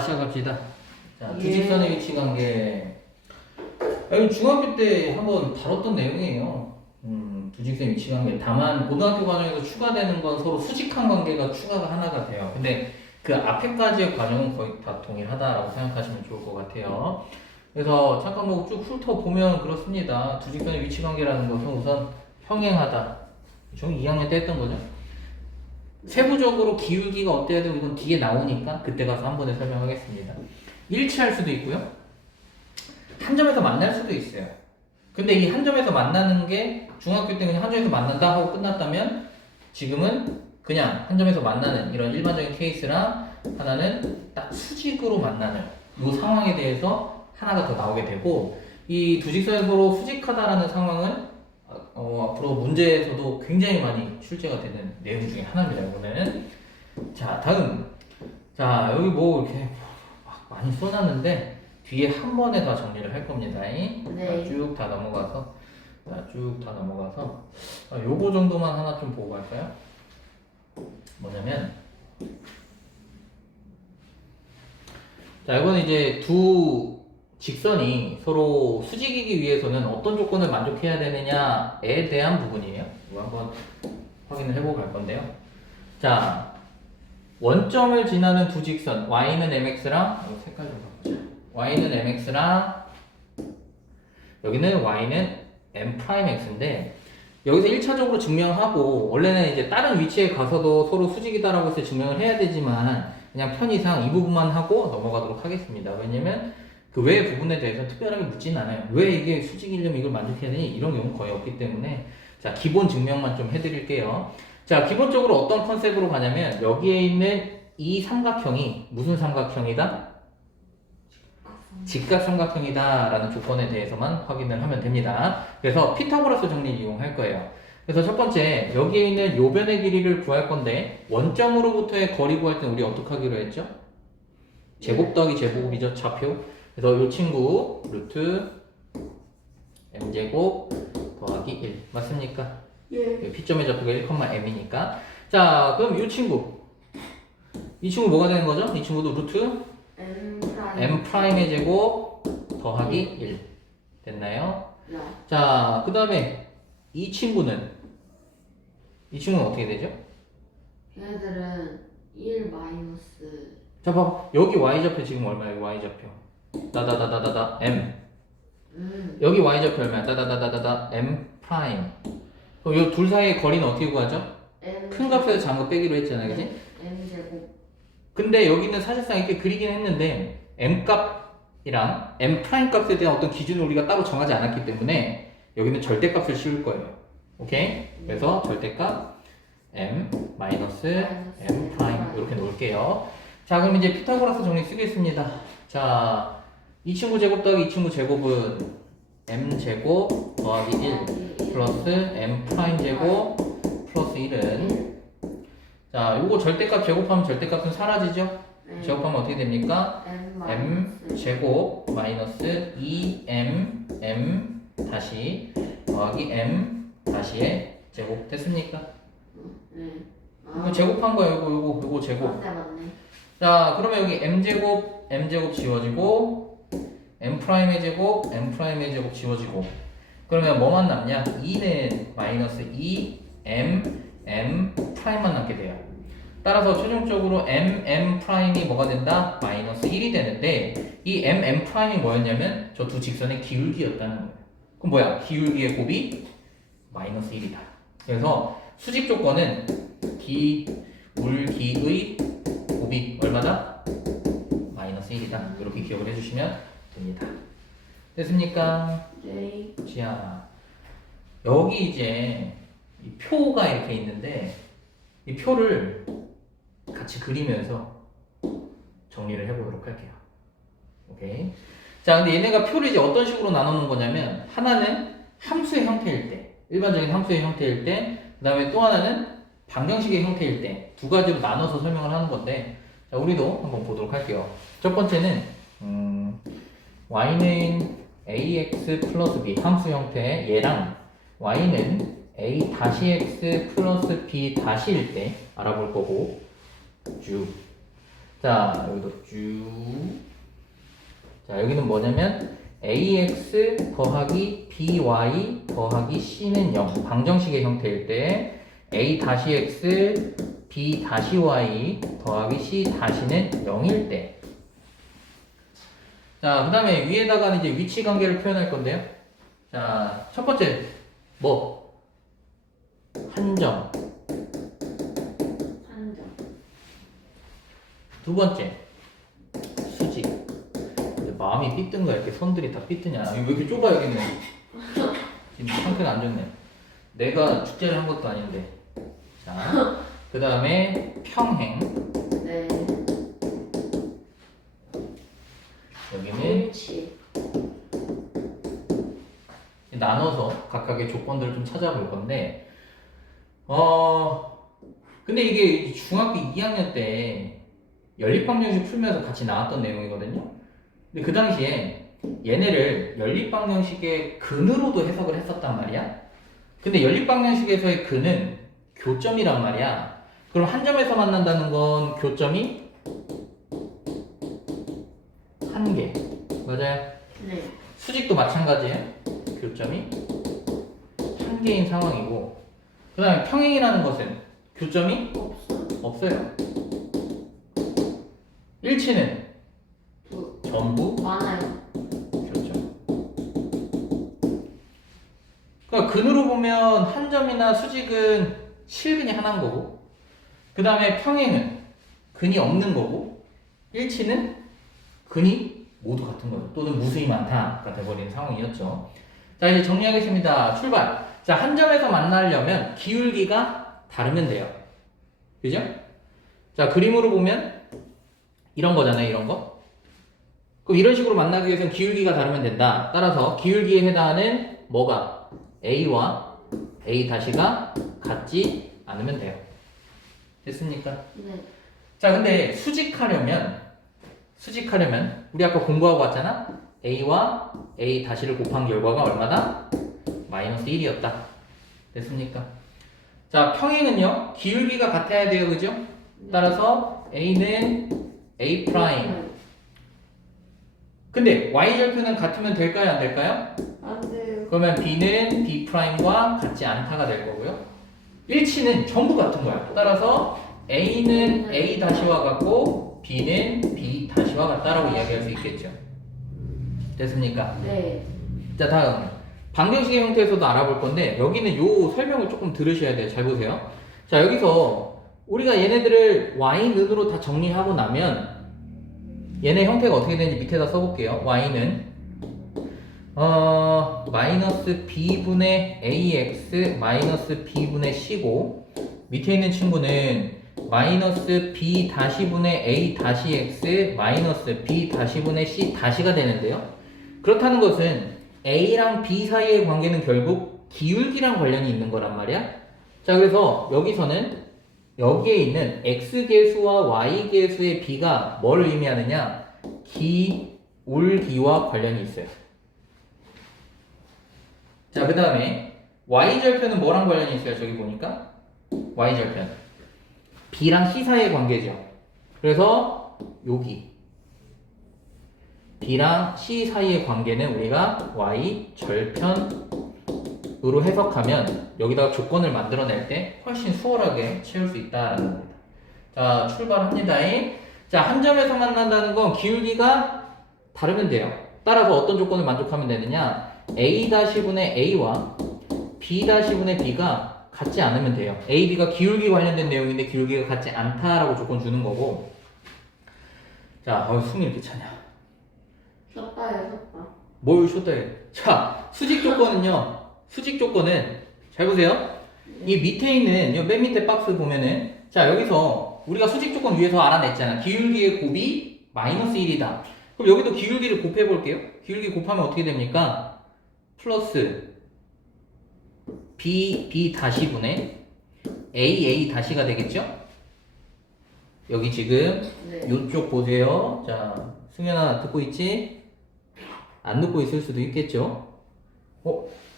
시작합시다. 자, 두직선의 위치 관계. 여기 중학교 때 한번 다뤘던 내용이에요. 두직선 위치 관계. 다만 고등학교 과정에서 추가되는 건 서로 수직한 관계가 추가가 하나가 돼요. 근데 그 앞에까지의 과정은 거의 다 동일하다라고 생각하시면 좋을 것 같아요. 그래서 잠깐 뭐 쭉 훑어보면 그렇습니다. 두직선의 위치 관계라는 것은 우선 평행하다. 저 2학년 때 했던 거죠. 세부적으로 기울기가 어때야 되고 이건 뒤에 나오니까 그때 가서 한 번에 설명하겠습니다. 일치할 수도 있고요. 한 점에서 만날 수도 있어요. 근데 이 한 점에서 만나는 게 중학교 때 그냥 한 점에서 만난다 하고 끝났다면 지금은 그냥 한 점에서 만나는 이런 일반적인 케이스랑 하나는 딱 수직으로 만나는 이 상황에 대해서 하나가 더 나오게 되고 이 두 직선이 서로 수직하다라는 상황은 앞으로 문제에서도 굉장히 많이 출제가 되는 내용 중에 하나입니다. 이번에는 자 다음 자 여기 뭐 이렇게 막 많이 써놨는데 뒤에 한 번에 다 정리를 할 겁니다. 네. 쭉 다 넘어가서 요거 정도만 하나 좀 보고 갈까요? 뭐냐면 자 이건 이제 두 직선이 서로 수직이기 위해서는 어떤 조건을 만족해야 되느냐에 대한 부분이에요. 이거 한번 확인을 해보고 갈 건데요. 자, 원점을 지나는 두 직선 y는 mx랑 색깔 좀 바꾸자. y는 mx랑 여기는 y는 m'x인데 여기서 1차적으로 증명하고 원래는 이제 다른 위치에 가서도 서로 수직이다라고 해서 증명을 해야 되지만 그냥 편의상 이 부분만 하고 넘어가도록 하겠습니다. 왜냐면 그 외 부분에 대해서 특별하게 묻지는 않아요. 왜 이게 수직이려면 이걸 만족해야 되니? 이런 경우는 거의 없기 때문에 자 기본 증명만 좀 해드릴게요. 자 기본적으로 어떤 컨셉으로 가냐면 여기에 있는 이 삼각형이 무슨 삼각형이다? 직각삼각형이다 라는 조건에 대해서만 확인을 하면 됩니다. 그래서 피타고라스 정리를 이용할 거예요. 그래서 첫 번째 여기에 있는 요변의 길이를 구할 건데 원점으로부터의 거리 구할 때는 우리 어떻게 하기로 했죠? 제곱 더하기 제곱이죠, 좌표. 그래서 이 친구 루트 m제곱 더하기 1 맞습니까? 예. P점의 좌표가 1,m이니까 자 그럼 이 친구 뭐가 되는 거죠? 이 친구도 루트 m'의 제곱 더하기 1 됐나요? 네. 자 그 다음에 이 친구는 어떻게 되죠? 얘네들은 1 마이너스 자 봐봐 여기 y좌표 지금 얼마야? y좌표 다다다다다다 m 여기 y좌표 얼마야? 다다다다다다 m 프라임 그럼 이 둘 사이의 거리는 어떻게 구하죠? 큰 값에서 작은 거 빼기로 했잖아요 그치? m제곱 근데 여기는 사실상 이렇게 그리긴 했는데 m 값이랑 m 프라임 값에 대한 어떤 기준을 우리가 따로 정하지 않았기 때문에 여기는 절대값을 씌울 거예요 오케이? 그래서 절대값 m 마이너스 m 프라임 이렇게 놓을게요 자 그럼 이제 피타고라스 정리 쓰겠습니다 자 이 친구 제곱 더하기 이 친구 제곱은 m 제곱 더하기 1 플러스 m 프라임 제곱 플러스 1은 자 요거 절대값 제곱하면 절대값은 사라지죠? 네. 제곱하면 어떻게 됩니까? m 마이너스 제곱 마이너스 2m 다시 더하기 m 다시의 제곱 됐습니까? 네. 이거 제곱한 거예요 요거 제곱 맞네. 자 그러면 여기 m제곱 지워지고 m'의 제곱 m'의 제곱 지워지고 그러면 뭐만 남냐 2는 마이너스 2m 프라임만 남게 돼요 따라서 최종적으로 m 프라임이 뭐가 된다? 마이너스 1이 되는데 이 m 프라임이 뭐였냐면 저 두 직선의 기울기였다는 거예요 그럼 뭐야? 기울기의 곱이 마이너스 1이다 그래서 수직 조건은 기울기의 곱이 얼마다? 마이너스 1이다 이렇게 기억을 해주시면 됩니다 됐습니까? 네. 자 여기 이제 이 표가 이렇게 있는데 이 표를 같이 그리면서 정리를 해보도록 할게요 오케이 자 근데 얘네가 표를 이제 어떤 식으로 나누는 거냐면 하나는 함수의 형태일 때 일반적인 함수의 형태일 때 그 다음에 또 하나는 방정식의 형태일 때 두 가지로 나눠서 설명을 하는 건데 자 우리도 한번 보도록 할게요 첫 번째는 y는 ax 플러스 b 함수 형태 얘랑 y는 a 다시 x 플러스 b 다시일 때 알아볼 거고 쭉 자, 여기도 쭉. 자, 여기는 뭐냐면 ax 더하기 by 더하기 c는 0. 방정식의 형태일 때 a 다시 x b 다시 y 더하기 c 다시는 0일 때. 자, 그 다음에 위에다가는 이제 위치 관계를 표현할 건데요. 자, 첫 번째 뭐? 한점. 한점. 두 번째 수직. 이제 마음이 삐뜬 거야. 이렇게 선들이 다 삐뜨냐. 왜 이렇게 좁아 여기는. 지금 상태가 안 좋네. 내가 축제를 한 것도 아닌데. 자, 그 다음에 평행. 네. 여기는 일치. 나눠서 각각의 조건들을 좀 찾아볼 건데, 근데 이게 중학교 2학년 때 연립방정식 풀면서 같이 나왔던 내용이거든요. 근데 그 당시에 얘네를 연립방정식의 근으로도 해석을 했었단 말이야. 근데 연립방정식에서의 근은 교점이란 말이야. 그럼 한 점에서 만난다는 건 교점이 한 개. 맞아요? 네. 수직도 마찬가지예요. 교점이 한 개인 상황이고, 그 다음에 평행이라는 것은 교점이 없어. 없어요. 일치는 전부 많아요. 교점. 그러니까 근으로 보면 한 점이나 수직은 실근이 하나인 거고, 그 다음에 평행은 근이 없는 거고, 일치는 근이 모두 같은 거죠. 또는 무수히 많다가 돼버린 상황이었죠. 자, 이제 정리하겠습니다. 출발. 자, 한 점에서 만나려면 기울기가 다르면 돼요. 그죠? 자, 그림으로 보면 이런 거잖아요. 이런 거. 그럼 이런 식으로 만나기 위해서는 기울기가 다르면 된다. 따라서 기울기에 해당하는 뭐가 A와 A 다시가 같지 않으면 돼요. 됐습니까? 네. 자, 근데 수직하려면 우리 아까 공부하고 왔잖아. A와 A 다시를 곱한 결과가 얼마다? 마이너스 1이었다. 됐습니까? 자, 평행은요. 기울기가 같아야 돼요. 그죠? 따라서 A는 A 프라임. 근데 Y절표는 같으면 될까요? 안 될까요? 안 돼요. 그러면 B는 B 프라임과 같지 않다가 될 거고요. 일치는 전부 같은 거야. 따라서 A는 A 다시와 같고 B는 B 다시와 같다라고 이야기할 수 있겠죠. 됐습니까? 네. 자, 다음 방정식의 형태에서도 알아볼 건데 여기는 요 설명을 조금 들으셔야 돼요. 잘 보세요. 자, 여기서 우리가 얘네들을 Y는으로 다 정리하고 나면 얘네 형태가 어떻게 되는지 밑에다 써볼게요. Y는 마이너스 B분의 AX 마이너스 B분의 C고, 밑에 있는 친구는 마이너스 B 다시분의 A 다시 X 마이너스 B 다시분의 C 다시가 되는데요. 그렇다는 것은 A랑 B 사이의 관계는 결국 기울기랑 관련이 있는 거란 말이야. 자, 그래서 여기서는 여기에 있는 X계수와 Y계수의 B가 뭘 의미하느냐? 기울기와 관련이 있어요. 자, 그 다음에 Y절편은 뭐랑 관련이 있어요? 저기 보니까 Y절편 B랑 C 사이의 관계죠. 그래서 여기 B랑 C 사이의 관계는 우리가 Y절편으로 해석하면 여기다가 조건을 만들어낼 때 훨씬 수월하게 채울 수 있다라는 겁니다. 자, 출발합니다. 자, 한 점에서 만난다는 건 기울기가 다르면 돼요. 따라서 어떤 조건을 만족하면 되느냐? A-분의 A와 B-분의 B가 같지 않으면 돼요. A, B가 기울기 관련된 내용인데 기울기가 같지 않다라고 조건 주는 거고. 자, 숨이 이렇게 차냐? 쉬었다요, 쉬었다. 뭘 쉬었다 해. 자, 수직 조건은요. 수직 조건은 잘 보세요. 이 밑에 있는 이 맨 밑에 박스 보면은, 자, 여기서 우리가 수직 조건 위에서 알아냈잖아. 기울기의 곱이 마이너스 1이다. 그럼 여기도 기울기를 곱해 볼게요. 기울기 곱하면 어떻게 됩니까? 플러스 B 다시분의 A 다시가 되겠죠? 여기 지금 네. 이쪽 보세요. 자, 승현아 듣고 있지? 안 듣고 있을 수도 있겠죠?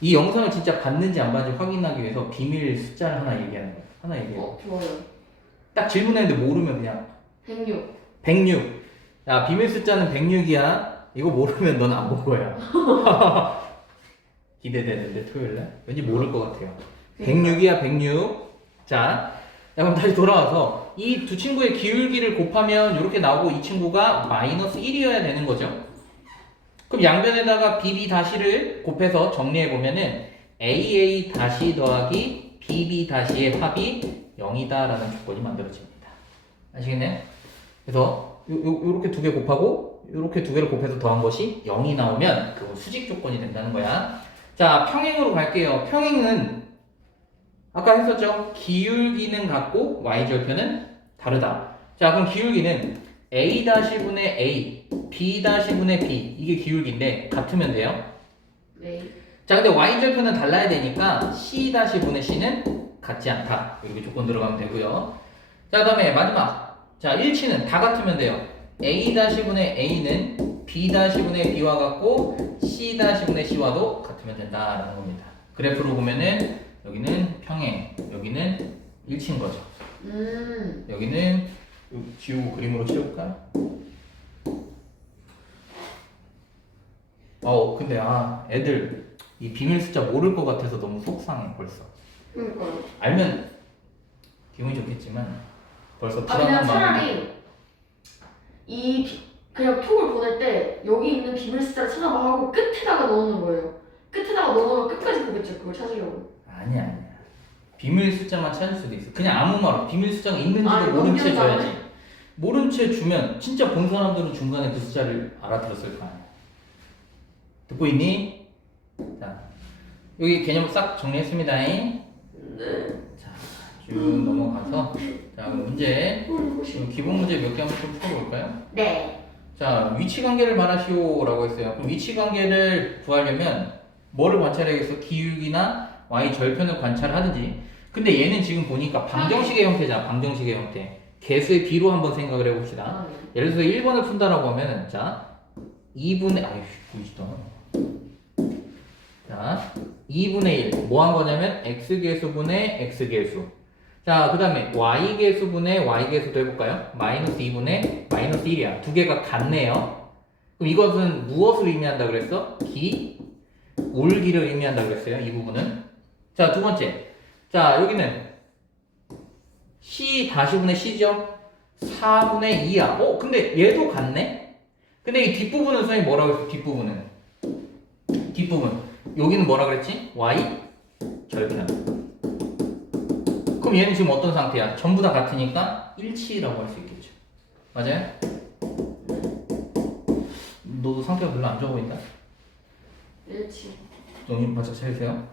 이 영상을 진짜 봤는지 안 봤는지 확인하기 위해서 비밀 숫자를 하나 얘기하는 거예요. 하나 얘기해요. 좋아요. 딱 질문했는데 모르면 그냥 106. 106. 야, 비밀 숫자는 106이야. 이거 모르면 넌 안 본 거야. 기대되는데 토요일날? 왠지 모를 것 같아요. 106이야 106. 자, 그럼 다시 돌아와서 이 두 친구의 기울기를 곱하면 이렇게 나오고 이 친구가 마이너스 1이어야 되는 거죠. 그럼 양변에다가 bb 다시를 곱해서 정리해 보면은 aa 다시 더하기 bb 다시의 합이 0이다라는 조건이 만들어집니다. 아시겠나요? 그래서 요렇게 두 개 곱하고 요렇게 두 개를 곱해서 더한 것이 0이 나오면 그건 수직 조건이 된다는 거야. 자, 평행으로 갈게요. 평행은 아까 했었죠? 기울기는 같고 y절편은 다르다. 자, 그럼 기울기는 a-분의 a, b-분의 b 이게 기울기인데 같으면 돼요. 네. 자, 근데 y절편은 달라야 되니까 c-분의 c는 같지 않다. 이렇게 조건 들어가면 되고요. 자, 그다음에 마지막. 자, 일치는 다 같으면 돼요. a-분의 a는 b-분의 b와 같고 c-분의 c와도 같으면 된다라는 겁니다. 그래프로 보면은 여기는 평행, 여기는 일치인 거죠. 여기는 지우고 그림으로 채울까요? 근데 애들 이 비밀 숫자 모를 것 같아서 너무 속상해 벌써. 그러니까요. 알면 기분이 좋겠지만 벌써 그냥 불안한 마음이. 차라리 그냥 톡을 보낼 때 여기 있는 비밀 숫자를 찾아봐 하고 끝에다가 넣는 거예요. 끝에다가 넣어놓으면 끝까지 보겠죠. 그걸 찾으려고. 아니야. 비밀 숫자만 찾을 수도 있어. 그냥 아무 말 없이 비밀 숫자가 있는지도 모른 채 넘겨서 줘야지. 모른 채 주면 진짜 본 사람들은 중간에 그 숫자를 알아들었을 거 아니야. 듣고 있니? 자, 여기 개념 싹 정리했습니다. 네. 자, 쭉 넘어가서 자, 그럼 문제 지금 기본 문제 몇 개 한번 좀 풀어볼까요? 네. 자, 위치 관계를 말하시오라고 했어요. 그럼 위치 관계를 구하려면 뭐를 관찰해야겠어? 기울기나 y 절편을 관찰하든지. 근데 얘는 지금 보니까 방정식의 형태잖아. 방정식의 형태. 개수의 b로 한번 생각을 해봅시다. 예를 들어서 1번을 푼다라고 하면 자 2분의 보이지도 않아. 자 2분의 1 뭐 한 거냐면 x개수분의 x개수. 자, 그 다음에 y개수분의 y개수도 해볼까요? 마이너스 2분의 마이너스 1이야. 두 개가 같네요. 그럼 이것은 무엇을 의미한다 그랬어? 올기를 의미한다 그랬어요. 이 부분은. 자, 두 번째. 자, 여기는 c-분의 c죠? 4분의 2야. 근데 얘도 같네? 근데 이 뒷부분은 선생님이 뭐라고 했어? 뒷부분은. 뒷부분. 여기는 뭐라 그랬지? y 절편. 그럼 얘는 지금 어떤 상태야? 전부 다 같으니까 일치라고 할 수 있겠죠. 맞아요? 너도 상태가 별로 안 좋아 보인다? 일치. 정신 바짝 차리세요.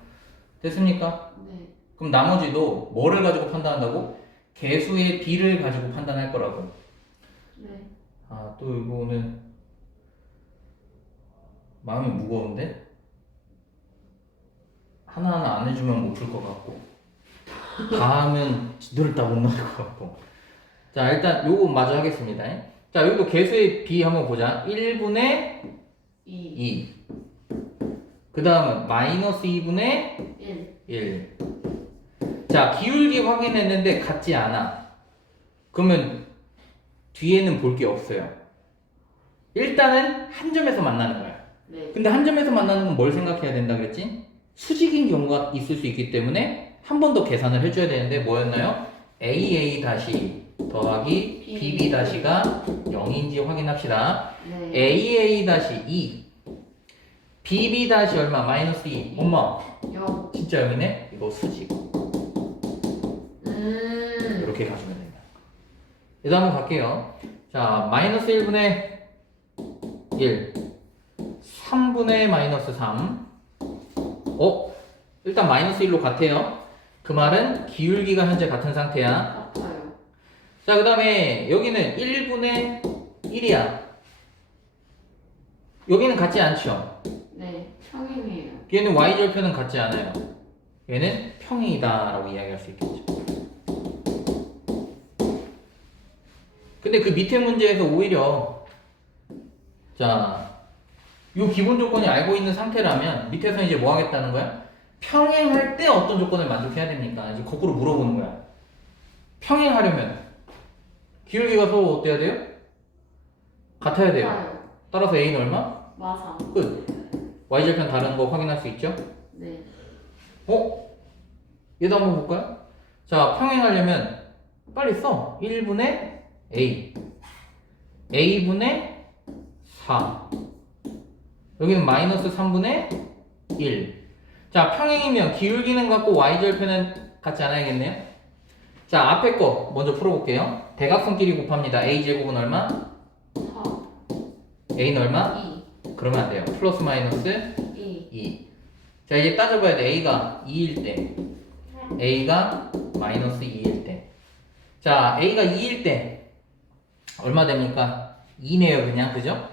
됐습니까? 네. 그럼 나머지도 뭐를 가지고 판단한다고? 개수의 b를 가지고 판단할 거라고. 네. 또 이거는 마음이 무거운데? 하나하나 안 해주면 못 풀 것 같고 다 하면 지도를 다 못 나올 것 같고. 자, 일단 요거 마저 하겠습니다. 자, 여기도 개수의 b 한번 보자. 1분의 2. 그 다음은 마이너스 2분의 1. 자, 기울기 확인했는데 같지 않아. 그러면 뒤에는 볼 게 없어요. 일단은 한 점에서 만나는 거야. 네. 근데 한 점에서 만나는 건 뭘 생각해야 된다 그랬지? 수직인 경우가 있을 수 있기 때문에 한 번 더 계산을 해줘야 되는데 뭐였나요? AA 다시 더하기 BB 다시가 0인지 확인합시다. 네. AA 다시 2 BB 다시 얼마? 마이너스 2. 엄마 0. 진짜 0이네? 이거 수직. 이렇게 가주면 됩니다. 얘도 한번 갈게요. 자, 마이너스 1분의 1 3분의 마이너스 3. 일단 마이너스 1로 같아요. 그 말은 기울기가 현재 같은 상태야. 같아요. 자, 그 다음에 여기는 1분의 1이야. 여기는 같지 않죠? 네. 평행이에요. 얘는 y절편은 같지 않아요. 얘는 평행이다 라고 이야기할 수 있겠죠. 근데 그 밑에 문제에서 오히려 자, 요 기본 조건이 알고 있는 상태라면 밑에서 이제 뭐 하겠다는 거야? 평행할 때 어떤 조건을 만족해야 됩니까? 이제 거꾸로 물어보는 거야. 평행하려면 기울기가 서로 어때야 돼요? 같아야 돼요. 같아요. 따라서 A는 얼마? 마사. 끝. Y절편 다른 거 확인할 수 있죠? 네. 얘도 한번 볼까요? 자, 평행하려면 빨리 써. 1분의 A. A분의 4. 여기는 마이너스 3분의 1. 자, 평행이면 기울기는 같고 Y절편은 같지 않아야겠네요. 자, 앞에 거 먼저 풀어볼게요. 대각선끼리 곱합니다. A제곱은 얼마? 4. A는 얼마? 2. 그러면 안 돼요. 플러스 마이너스 2. 2. 자, 이제 따져봐야 돼. A가 2일 때. A가 마이너스 2일 때. 자, A가 2일 때 얼마 됩니까? 2네요, 그냥. 그죠?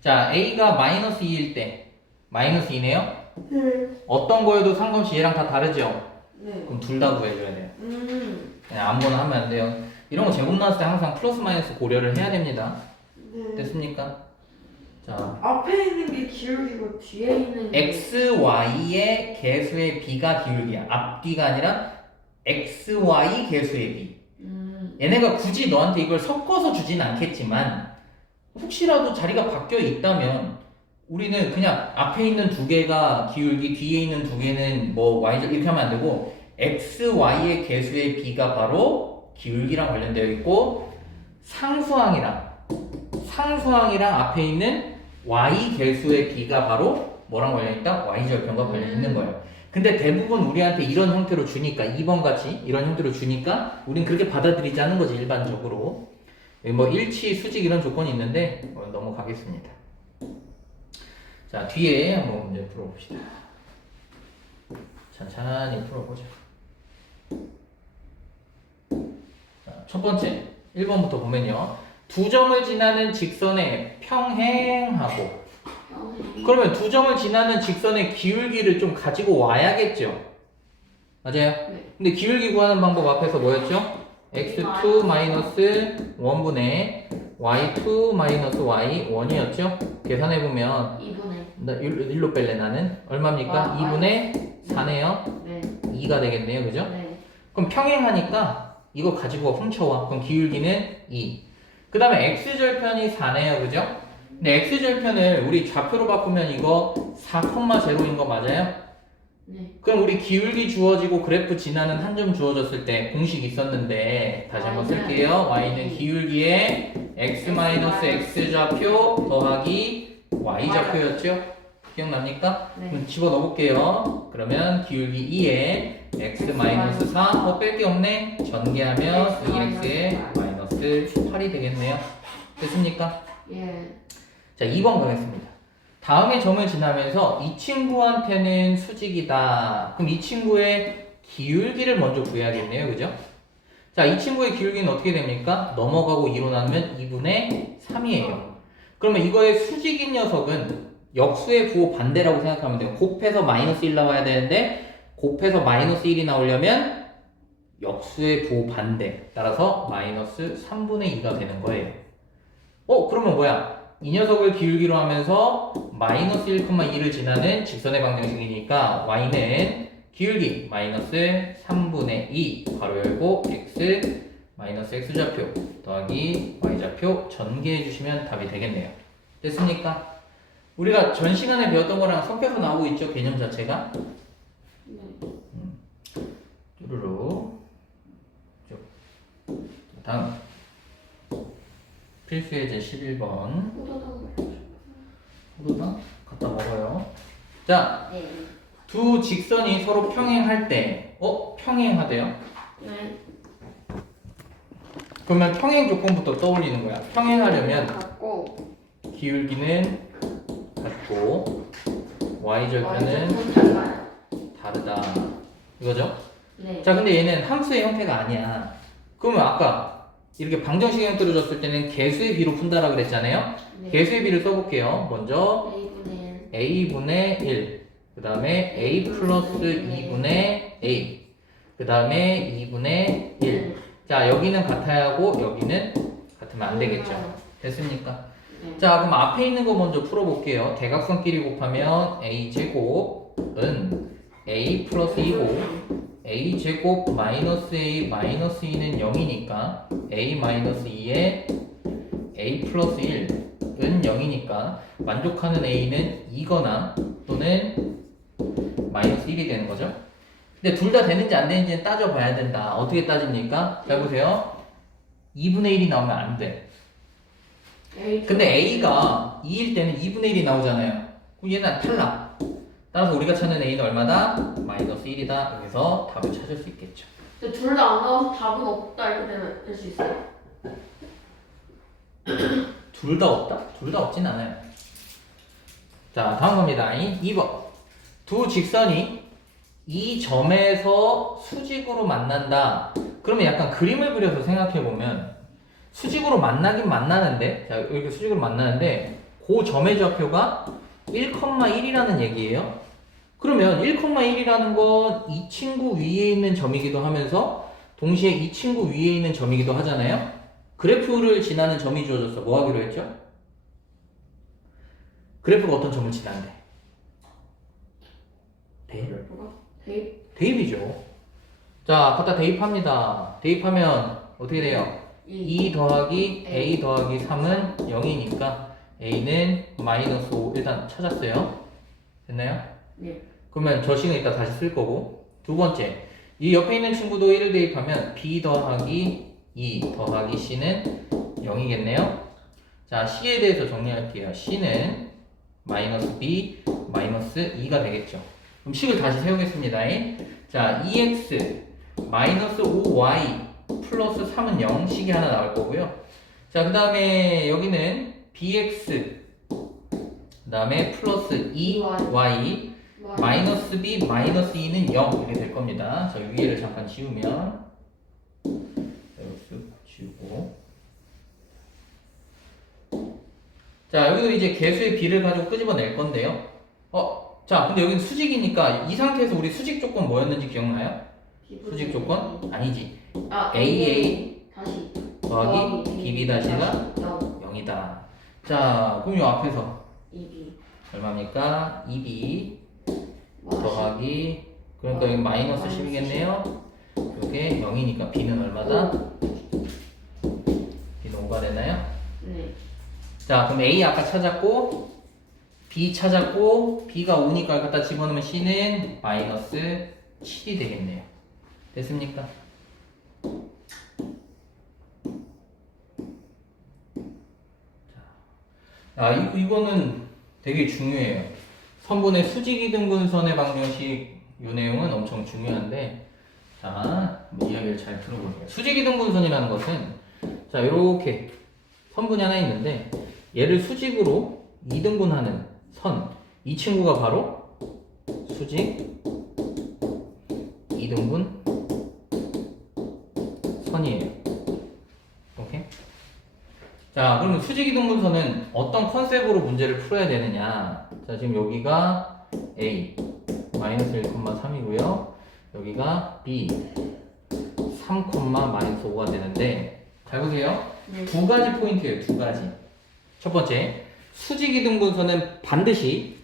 자, A가 마이너스 2일 때 마이너스 2네요? 네. 어떤 거여도 상관없이 얘랑 다 다르죠? 네. 그럼 둘 다 구해줘야 돼요. 음. 그냥 아무거나 하면 안 돼요. 이런 거 제곱 나왔을 때 항상 플러스 마이너스 고려를 해야 됩니다. 네. 됐습니까? 자, 앞에 있는 게 기울기고 뒤에 있는 게 x, y의 개수의 b가 기울기야. 앞뒤가 아니라 x, y 개수의 b. 얘네가 굳이 너한테 이걸 섞어서 주진 않겠지만 혹시라도 자리가 바뀌어 있다면 우리는 그냥 앞에 있는 두 개가 기울기, 뒤에 있는 두 개는 뭐 y절 이렇게 하면 안 되고 x, y의 개수의 b가 바로 기울기랑 관련되어 있고 상수항이랑 앞에 있는 y 개수의 b가 바로 뭐랑 관련있다? y절편과 관련 있는 거예요. 근데 대부분 우리한테 이런 형태로 주니까 2번 같이 이런 형태로 주니까 우린 그렇게 받아들이자는 거지 일반적으로. 뭐 일치, 수직 이런 조건이 있는데 넘어가겠습니다. 자, 뒤에 한번 문제 풀어봅시다. 천천히 풀어보자. 자, 첫 번째 1번부터 보면요. 두 점을 지나는 직선에 평행하고 그러면 두 점을 지나는 직선의 기울기를 좀 가지고 와야겠죠? 맞아요? 네. 근데 기울기 구하는 방법 앞에서 뭐였죠? x2 마이너스 1분의 y2 마이너스 y1이었죠? 계산해보면 2분의 일로 뺄래 나는? 얼마입니까? 2분의 4네요? 네. 2가 되겠네요, 그죠? 네. 그럼 평행하니까 이거 가지고 훔쳐와. 그럼 기울기는 2. 그 다음에 x절편이 4네요, 그죠? 근데 x절편을 우리 좌표로 바꾸면 이거 4,0인 거 맞아요? 네. 그럼 우리 기울기 주어지고 그래프 지나는 한 점 주어졌을 때 공식 있었는데 다시 한번 쓸게요. y는 기울기에 x x좌표 더하기 y좌표였죠? 기억납니까? 네. 그럼 집어넣어볼게요. 그러면 기울기 2에 x 4 뺄 게 없네. 전개하면 2x에 마이너스 8이 되겠네요. 됐습니까? 예. 자, 2번 가겠습니다. 다음에 점을 지나면서 이 친구한테는 수직이다. 그럼 이 친구의 기울기를 먼저 구해야겠네요. 그죠? 자, 이 친구의 기울기는 어떻게 됩니까? 넘어가고 2로 나누면 2분의 3이에요. 그러면 이거의 수직인 녀석은 역수의 부호 반대라고 생각하면 돼요. 곱해서 마이너스 1 나와야 되는데 곱해서 마이너스 1이 나오려면 역수의 부호 반대. 따라서 마이너스 3분의 2가 되는 거예요. 그러면 뭐야? 이 녀석을 기울기로 하면서 마이너스 1,2를 지나는 직선의 방정식이니까 y는 기울기 마이너스 3분의 2 괄호 열고 x 마이너스 x좌표 더하기 y좌표 전개해 주시면 답이 되겠네요. 됐습니까? 우리가 전 시간에 배웠던 거랑 섞여서 나오고 있죠, 개념 자체가. 네. 쭈루루 쭉. 다음 필수예제 11번 호두당 갖다 먹어요. 자, 네. 두 직선이 서로 평행할 때 평행하대요? 네. 그러면 평행 조건부터 떠올리는 거야. 평행하려면 같고 기울기는 같고 y절편은 달라요. 다르다 이거죠? 네. 자, 근데 얘는 함수의 형태가 아니야. 그러면 아까 이렇게 방정식 형태로 줬을 때는 개수의 비로 푼다라 그랬잖아요. 네. 개수의 비를 써볼게요. 먼저 A분의 1. a분의 1, 그 다음에 a 플러스 2분의 a, 그 다음에 2분의 1. 자, 여기는 같아야 하고 여기는 같으면 안 되겠죠. 됐습니까? 네. 자, 그럼 앞에 있는 거 먼저 풀어볼게요. 대각선끼리 곱하면 a제곱은 a 플러스 2고 a제곱 마이너스 a 마이너스 2는 0이니까 a 마이너스 2에 a 플러스 1은 0이니까 만족하는 a는 2거나 또는 마이너스 1이 되는 거죠. 근데 둘 다 되는지 안 되는지는 따져봐야 된다. 어떻게 따집니까? 잘 보세요. 2분의 1이 나오면 안 돼. 근데 a가 2일 때는 2분의 1이 나오잖아요. 그럼 얘는 탈락. 따라서 우리가 찾는 a는 얼마다? 마이너스 1이다. 여기서 답을 찾을 수 있겠죠. 둘 다 안 나와서 답은 없다 이렇게 될 수 있어요? 둘 다 없다? 둘 다 없진 않아요. 자, 다음 겁니다. 2번. 두 직선이 이 점에서 수직으로 만난다. 그러면 약간 그림을 그려서 생각해보면 수직으로 만나긴 만나는데, 자, 이렇게 수직으로 만나는데 그 점의 좌표가 1,1이라는 얘기예요. 그러면 1,1이라는 건 이 친구 위에 있는 점이기도 하면서 동시에 이 친구 위에 있는 점이기도 하잖아요. 그래프를 지나는 점이 주어졌어. 뭐 하기로 했죠? 그래프가 어떤 점을 지난대? 대입이죠. 자, 갖다 대입합니다. 대입하면 어떻게 돼요? 2 더하기 a 더하기 3은 0이니까 a는 마이너스 5 일단 찾았어요. 됐나요? 네. 그러면 저 식은 이따 다시 쓸 거고. 두 번째, 이 옆에 있는 친구도 1을 대입하면 b 더하기 2 더하기 c는 0이겠네요. 자, c에 대해서 정리할게요. c는 마이너스 b 마이너스 2가 되겠죠. 그럼 식을 다시 세우겠습니다. 자, 2x 마이너스 5y 플러스 3은 0 식이 하나 나올 거고요. 자, 그 다음에 여기는 bx 그 다음에 플러스 2y 마이너스 b 마이너스 2는 0 이렇게 될 겁니다. 자, 위에를 잠깐 지우면 쓱 지우고, 자, 여기도 이제 개수의 b를 가지고 끄집어낼 건데요. 자, 근데 여기는 수직이니까 이 상태에서 우리 수직 조건 뭐였는지 기억나요? 수직 조건? 아니지. AA 다시 더하기 BB 다시가 0이다. 자, 그럼 이 앞에서 2b 얼마입니까? 2B 더하기, 그러니까 여기 마이너스 10이겠네요. 이게 0이니까 B는 얼마다? B는 5가 되나요? 네. 자, 그럼 A 아까 찾았고 B 찾았고 B가 5니까 갖다 집어넣으면 C는 마이너스 7이 되겠네요. 됐습니까? 자, 이거는 되게 중요해요. 선분의 수직이등분선의 방정식 이 내용은 엄청 중요한데, 자, 이야기를 잘 들어보세요. 수직이등분선이라는 것은, 자, 이렇게 선분이 하나 있는데 얘를 수직으로 2등분하는 선, 이 친구가 바로 수직 2등분 선이에요. 오케이? 자, 그러면 수직 이등분선은 어떤 컨셉으로 문제를 풀어야 되느냐? 자, 지금 여기가 a 마이너스 1,3이고요. 여기가 b 3, 마이너스 5가 되는데, 잘 보세요. 네. 두 가지 포인트예요. 두 가지. 첫 번째, 수직 이등분선은 반드시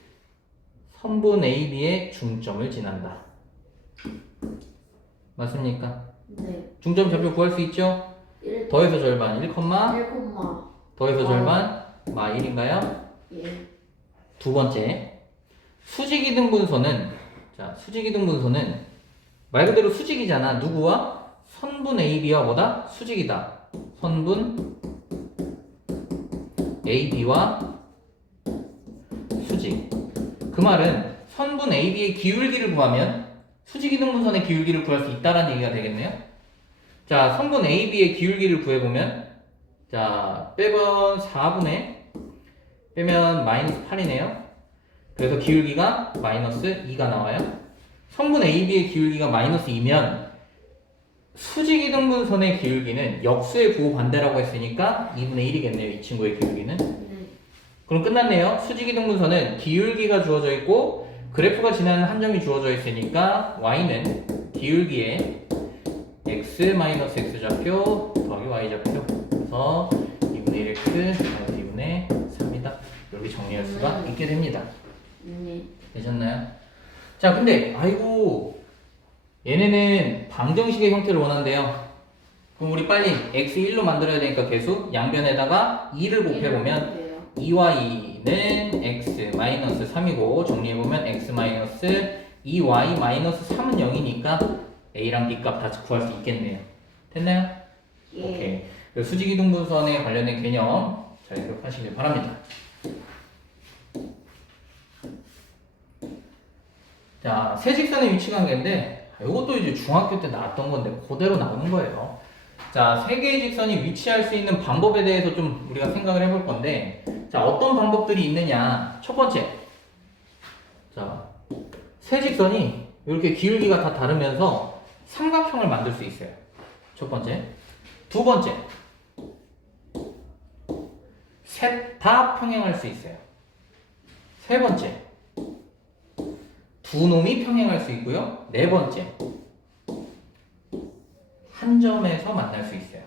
선분 AB의 중점을 지난다. 맞습니까? 네. 중점 좌표 구할 수 있죠? 1, 더해서 절반 1, 1, 더해서 절반 마 1인가요? 예. 두 번째, 수직이등분선은, 자, 수직이등분선은 말 그대로 수직이잖아. 누구와? 선분 AB와 뭐다? 수직이다. 선분 AB와 수직. 그 말은 선분 AB의 기울기를 구하면 수직이등분선의 기울기를 구할 수 있다는 얘기가 되겠네요. 자, 선분 AB의 기울기를 구해보면, 자, 빼면 4분의 빼면 마이너스 8이네요. 그래서 기울기가 마이너스 2가 나와요. 선분 AB의 기울기가 마이너스 2면 수직이등분선의 기울기는 역수의 부호 반대라고 했으니까 2분의 1이겠네요. 이 친구의 기울기는. 네. 그럼 끝났네요. 수직이등분선은 기울기가 주어져 있고 그래프가 지나는 한 점이 주어져 있으니까 y는 기울기에 x-x 좌표 더하기 y 좌표, 그래서 2분의 1x 마이너스 2분의 3이다. 이렇게 정리할 수가 있게 됩니다. 네. 되셨나요? 자, 근데 아이고 얘네는 방정식의 형태를 원한대요. 그럼 우리 빨리 x1로 만들어야 되니까 계수 양변에다가 2를 곱해보면 2y는 x-3이고 정리해보면 x-2y-3은 0이니까 a랑 b 값 다 구할 수 있겠네요. 됐나요? 예. 오케이. 그리고 수직이동분선에 관련된 개념 잘 기억하시길 바랍니다. 자, 세직선의 위치 관계인데 이것도 이제 중학교 때 나왔던 건데 그대로 나오는 거예요. 자, 세 개의 직선이 위치할 수 있는 방법에 대해서 좀 우리가 생각을 해볼 건데, 자, 어떤 방법들이 있느냐. 첫 번째, 자, 세 직선이 이렇게 기울기가 다 다르면서 삼각형을 만들 수 있어요. 첫 번째. 두 번째, 셋 다 평행할 수 있어요. 세 번째, 두 놈이 평행할 수 있고요. 네 번째, 한 점에서 만날 수 있어요.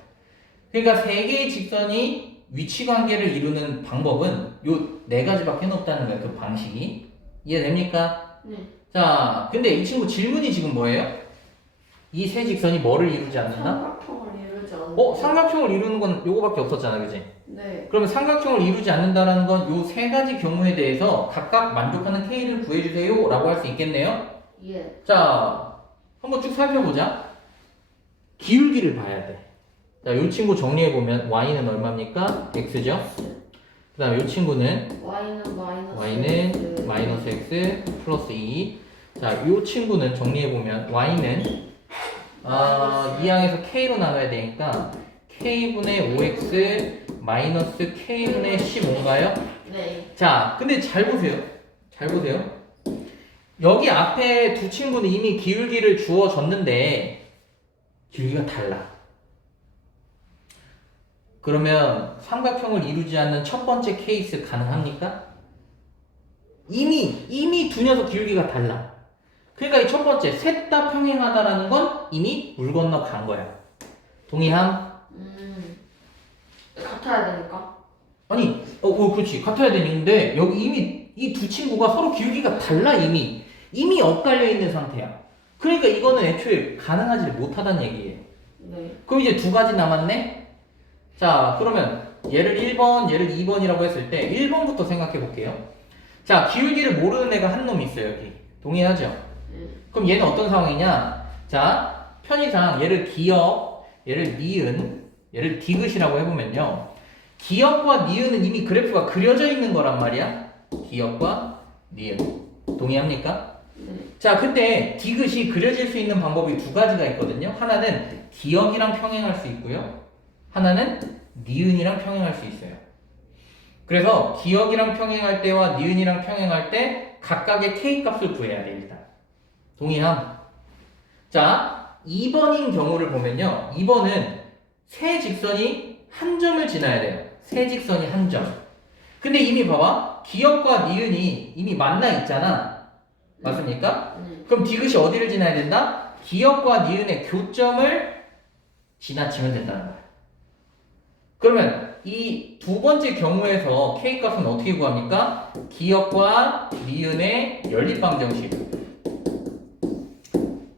그러니까 세 개의 직선이 위치 관계를 이루는 방법은 요 네 가지밖에 없다는 거예요. 그 방식이. 이해됩니까? 네. 자, 근데 이 친구 질문이 지금 뭐예요? 이 세 직선이 뭐를 이루지 않는다? 삼각형을 이루지 않는다. 삼각형을 이루는 건 요거밖에 없었잖아, 그지? 네. 그러면 삼각형을 이루지 않는다라는 건 요 세 가지 경우에 대해서 각각 만족하는 K를 구해주세요 라고 할 수 있겠네요. 예. 자, 한번 쭉 살펴보자. 기울기를 봐야 돼. 자, 요 친구 정리해보면 y는 얼마입니까? x죠? 그 다음에 요 친구는 y는 마이너스 x 플러스 2. 자, 요 친구는 정리해보면 y는 이 항에서 k로 나눠야 되니까 k분의 5x 마이너스 k분의 15인가요? 네. 자, 근데 잘 보세요. 잘 보세요. 여기 앞에 두 친구는 이미 기울기를 주어졌는데 기울기가 달라. 그러면 삼각형을 이루지 않는 첫 번째 케이스 가능합니까? 이미 두 녀석 기울기가 달라. 그러니까 이 첫 번째 셋 다 평행하다라는 건 이미 물 건너 간 거야. 동의함? 같아야 되니까. 아니, 그렇지. 같아야 되는데 여기 이미 이 두 친구가 서로 기울기가 달라 이미 엇갈려 있는 상태야. 그러니까 이거는 애초에 가능하지 못하다는 얘기예요. 네. 그럼 이제 두 가지 남았네? 자, 그러면 얘를 1번, 얘를 2번이라고 했을 때 1번부터 생각해 볼게요. 자, 기울기를 모르는 애가 한 놈 있어요, 여기. 동의하죠? 그럼 얘는 어떤 상황이냐? 자, 편의상 얘를 기역, 얘를 니은, 얘를 디귿이라고 해보면요. 기역과 니은은 이미 그래프가 그려져 있는 거란 말이야. 기역과 니은. 동의합니까? 네. 자, 근데 디귿이 그려질 수 있는 방법이 두 가지가 있거든요. 하나는 기역이랑 평행할 수 있고요. 하나는 니은이랑 평행할 수 있어요. 그래서 기역이랑 평행할 때와 니은이랑 평행할 때 각각의 k 값을 구해야 돼, 일단. 동의함? 자, 2번인 경우를 보면요. 2번은 세 직선이 한 점을 지나야 돼요. 세 직선이 한 점. 근데 이미 봐봐. 기역과 니은이 이미 만나 있잖아. 맞습니까? 그럼 디귿이 어디를 지나야 된다? 기역과 니은의 교점을 지나치면 된다는 거야. 그러면 이 두 번째 경우에서 k 값은 어떻게 구합니까? 기역과 니은의 연립방정식.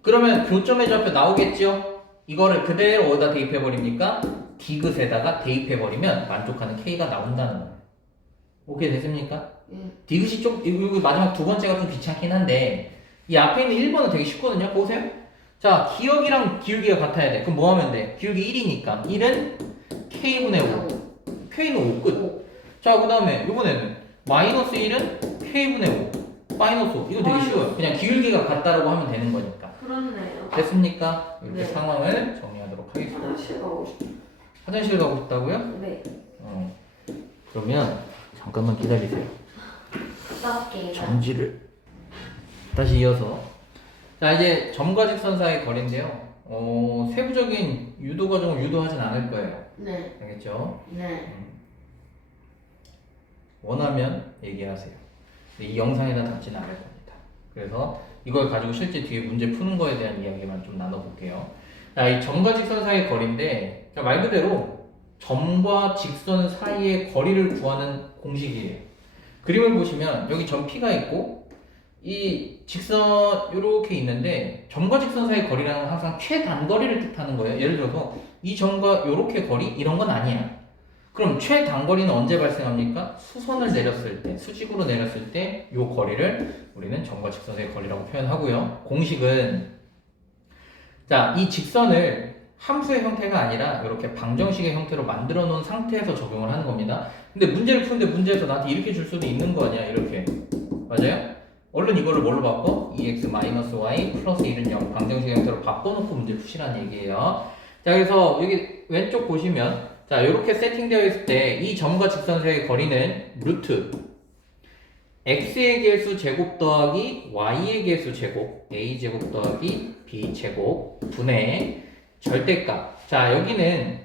그러면 교점의 좌표 나오겠죠? 이거를 그대로 어디다 대입해버립니까? 디귿에다가 대입해버리면 만족하는 k가 나온다는 거예요. 오케이 됐습니까? 디귿이 좀, 여기 마지막 두 번째가 좀 귀찮긴 한데 이 앞에 있는 1번은 되게 쉽거든요. 보세요. 자, 기역이랑 기울기가 같아야 돼. 그럼 뭐 하면 돼? 기울기 1이니까 1은 k분의 5. k는 5 끝. 자, 그 다음에 이번에는 마이너스 1은 k분의 5. 마이너스 5. 이거 되게 쉬워요. 그냥 기울기가 같다라고 하면 되는 거니까. 그렇네요. 됐습니까? 이렇게 네. 상황을 정리하도록 하겠습니다. 화장실 가고 싶어. 화장실 가고 싶다고요? 네. 그러면 잠깐만 기다리세요. 갔다 올게요. 정지를 다시 이어서. 자, 이제 점과 직선 사이의 거리인데요. 세부적인 유도 과정을 유도하진 않을 거예요. 네. 알겠죠? 네. 원하면 얘기하세요. 근데 이 영상에다 담지는 않을 겁니다. 그래서 이걸 가지고 실제 뒤에 문제 푸는 거에 대한 이야기만 좀 나눠볼게요. 자, 이 점과 직선 사이의 거리인데, 말 그대로 점과 직선 사이의 거리를 구하는 공식이에요. 그림을 보시면 여기 점 P가 있고, 이 직선 이렇게 있는데 점과 직선 사이의 거리라는 건 항상 최단거리를 뜻하는 거예요. 예를 들어서 이 점과 이렇게 거리 이런 건 아니야. 그럼 최단거리는 언제 발생합니까? 수선을 내렸을 때, 수직으로 내렸을 때 이 거리를 우리는 점과 직선 사이의 거리라고 표현하고요. 공식은 자, 이 직선을 함수의 형태가 아니라 이렇게 방정식의 형태로 만들어 놓은 상태에서 적용을 하는 겁니다. 근데 문제를 푸는데 문제에서 나한테 이렇게 줄 수도 있는 거 아니야? 이렇게. 맞아요? 얼른 이거를 뭘로 바꿔? 2x-y 플러스 1은 0 방정식 형태로 바꿔놓고 문제를 푸시라는 얘기예요. 자, 그래서 여기 왼쪽 보시면 자, 이렇게 세팅되어 있을 때 이 점과 직선 사이의 거리는 루트 x의 개수 제곱 더하기 y의 개수 제곱 a 제곱 더하기 b 제곱 분의 절대값. 자, 여기는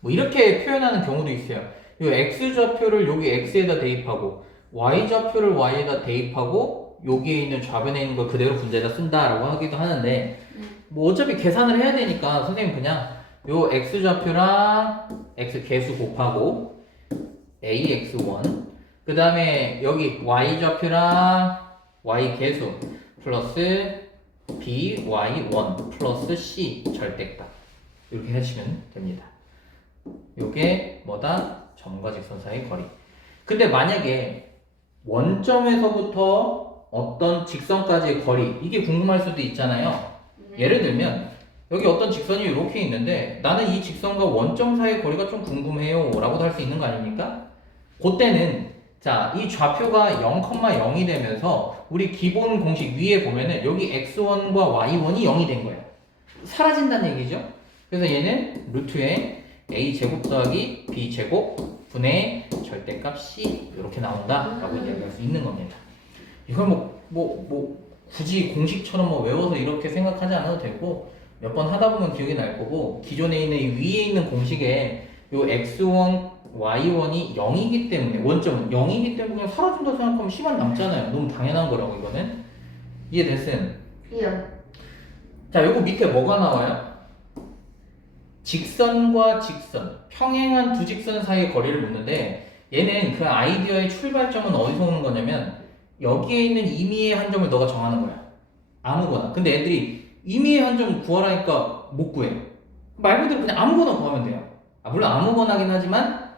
뭐 이렇게 표현하는 경우도 있어요. 이 x 좌표를 여기 x에다 대입하고 y 좌표를 y에다 대입하고 여기에 있는 좌변에 있는 걸 그대로 분자에다 쓴다라고 하기도 하는데 뭐 어차피 계산을 해야 되니까 선생님 그냥 요 x 좌표랑 x 개수 곱하고 ax1 그 다음에 여기 y 좌표랑 y 개수 플러스 by1 플러스 c 절대값 이렇게 하시면 됩니다. 요게 뭐다? 점과 직선 사이의 거리. 근데 만약에 원점에서부터 어떤 직선까지의 거리 이게 궁금할 수도 있잖아요. 예를 들면 여기 어떤 직선이 이렇게 있는데 나는 이 직선과 원점 사이의 거리가 좀 궁금해요 라고도 할 수 있는 거 아닙니까? 그때는 자, 이 좌표가 0,0이 되면서 우리 기본 공식 위에 보면은 여기 x1과 y1이 0이 된 거예요. 사라진다는 얘기죠. 그래서 얘는 루트에 a 제곱 더하기 b 제곱 분의 절대값 c 이렇게 나온다라고 이야기할 수 있는 겁니다. 이걸 굳이 공식처럼 뭐 외워서 이렇게 생각하지 않아도 되고 몇 번 하다 보면 기억이 날 거고 기존에 있는 이 위에 있는 공식에 요 x1, y1이 0이기 때문에 원점은 0이기 때문에 그냥 사라진다고 생각하면 시간 남잖아요. 너무 당연한 거라고 이거는. 이해됐음? 예. 자, 요거 밑에 뭐가 나와요? 직선과 직선, 평행한 두 직선 사이의 거리를 묻는데 얘는 그 아이디어의 출발점은 어디서 오는 거냐면 여기에 있는 임의의 한 점을 너가 정하는 거야. 아무거나. 근데 애들이 임의의 한 점 구하라니까 못 구해. 말 그대로 그냥 아무거나 구하면 돼요. 물론 아무거나긴 하지만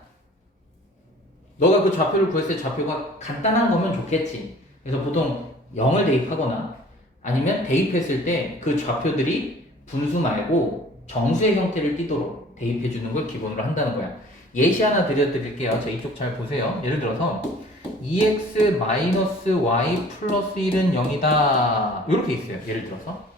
너가 그 좌표를 구했을 때 좌표가 간단한 거면 좋겠지. 그래서 보통 0을 대입하거나 아니면 대입했을 때 그 좌표들이 분수 말고 정수의 형태를 띠도록 대입해 주는 걸 기본으로 한다는 거야. 예시 하나 드릴게요. 저 이쪽 잘 보세요. 예를 들어서 2x-y 플러스 1은 0이다 이렇게 있어요. 예를 들어서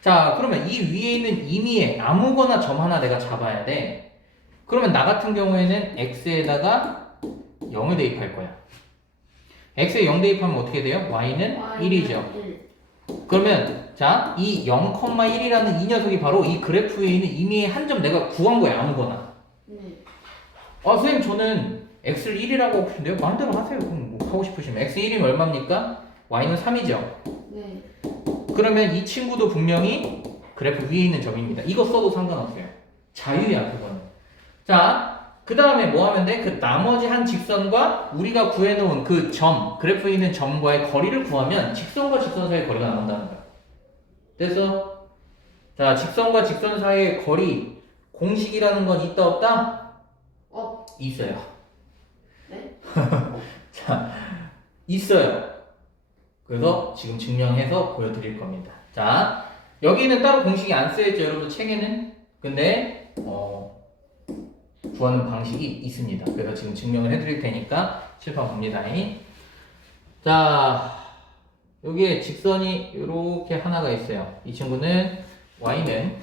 자, 그러면 이 위에 있는 임의의 아무거나 점 하나 내가 잡아야 돼. 그러면 나 같은 경우에는 x에다가 0을 대입할 거야. x에 0 대입하면 어떻게 돼요? y는 1이죠. 그러면 자, 이 0,1이라는 이 녀석이 바로 이 그래프에 있는 임의의 한 점 내가 구한 거야. 아무거나. 네. 선생님 저는 x를 1이라고 하고 싶은데요? 마음대로 하세요. 그럼 뭐 하고 싶으시면 x 1이면 얼마입니까? y는 3이죠. 네. 그러면 이 친구도 분명히 그래프 위에 있는 점입니다. 이거 써도 상관없어요. 자유야 그거는. 자, 그 다음에 뭐 하면 돼? 그 나머지 한 직선과 우리가 구해놓은 그 점, 그래프에 있는 점과의 거리를 구하면 직선과 직선 사이의 거리가 나온다는 거야. 됐어? 자, 직선과 직선 사이의 거리 공식이라는 건 있다 없다? 있어요. 네? 자, 있어요. 그래서 지금 증명해서 보여드릴 겁니다. 자, 여기는 따로 공식이 안 쓰여있죠, 여러분 책에는. 근데 구하는 방식이 있습니다. 그래서 지금 증명을 해드릴 테니까 칠판 봅니다. 자, 여기에 직선이 이렇게 하나가 있어요. 이 친구는 y는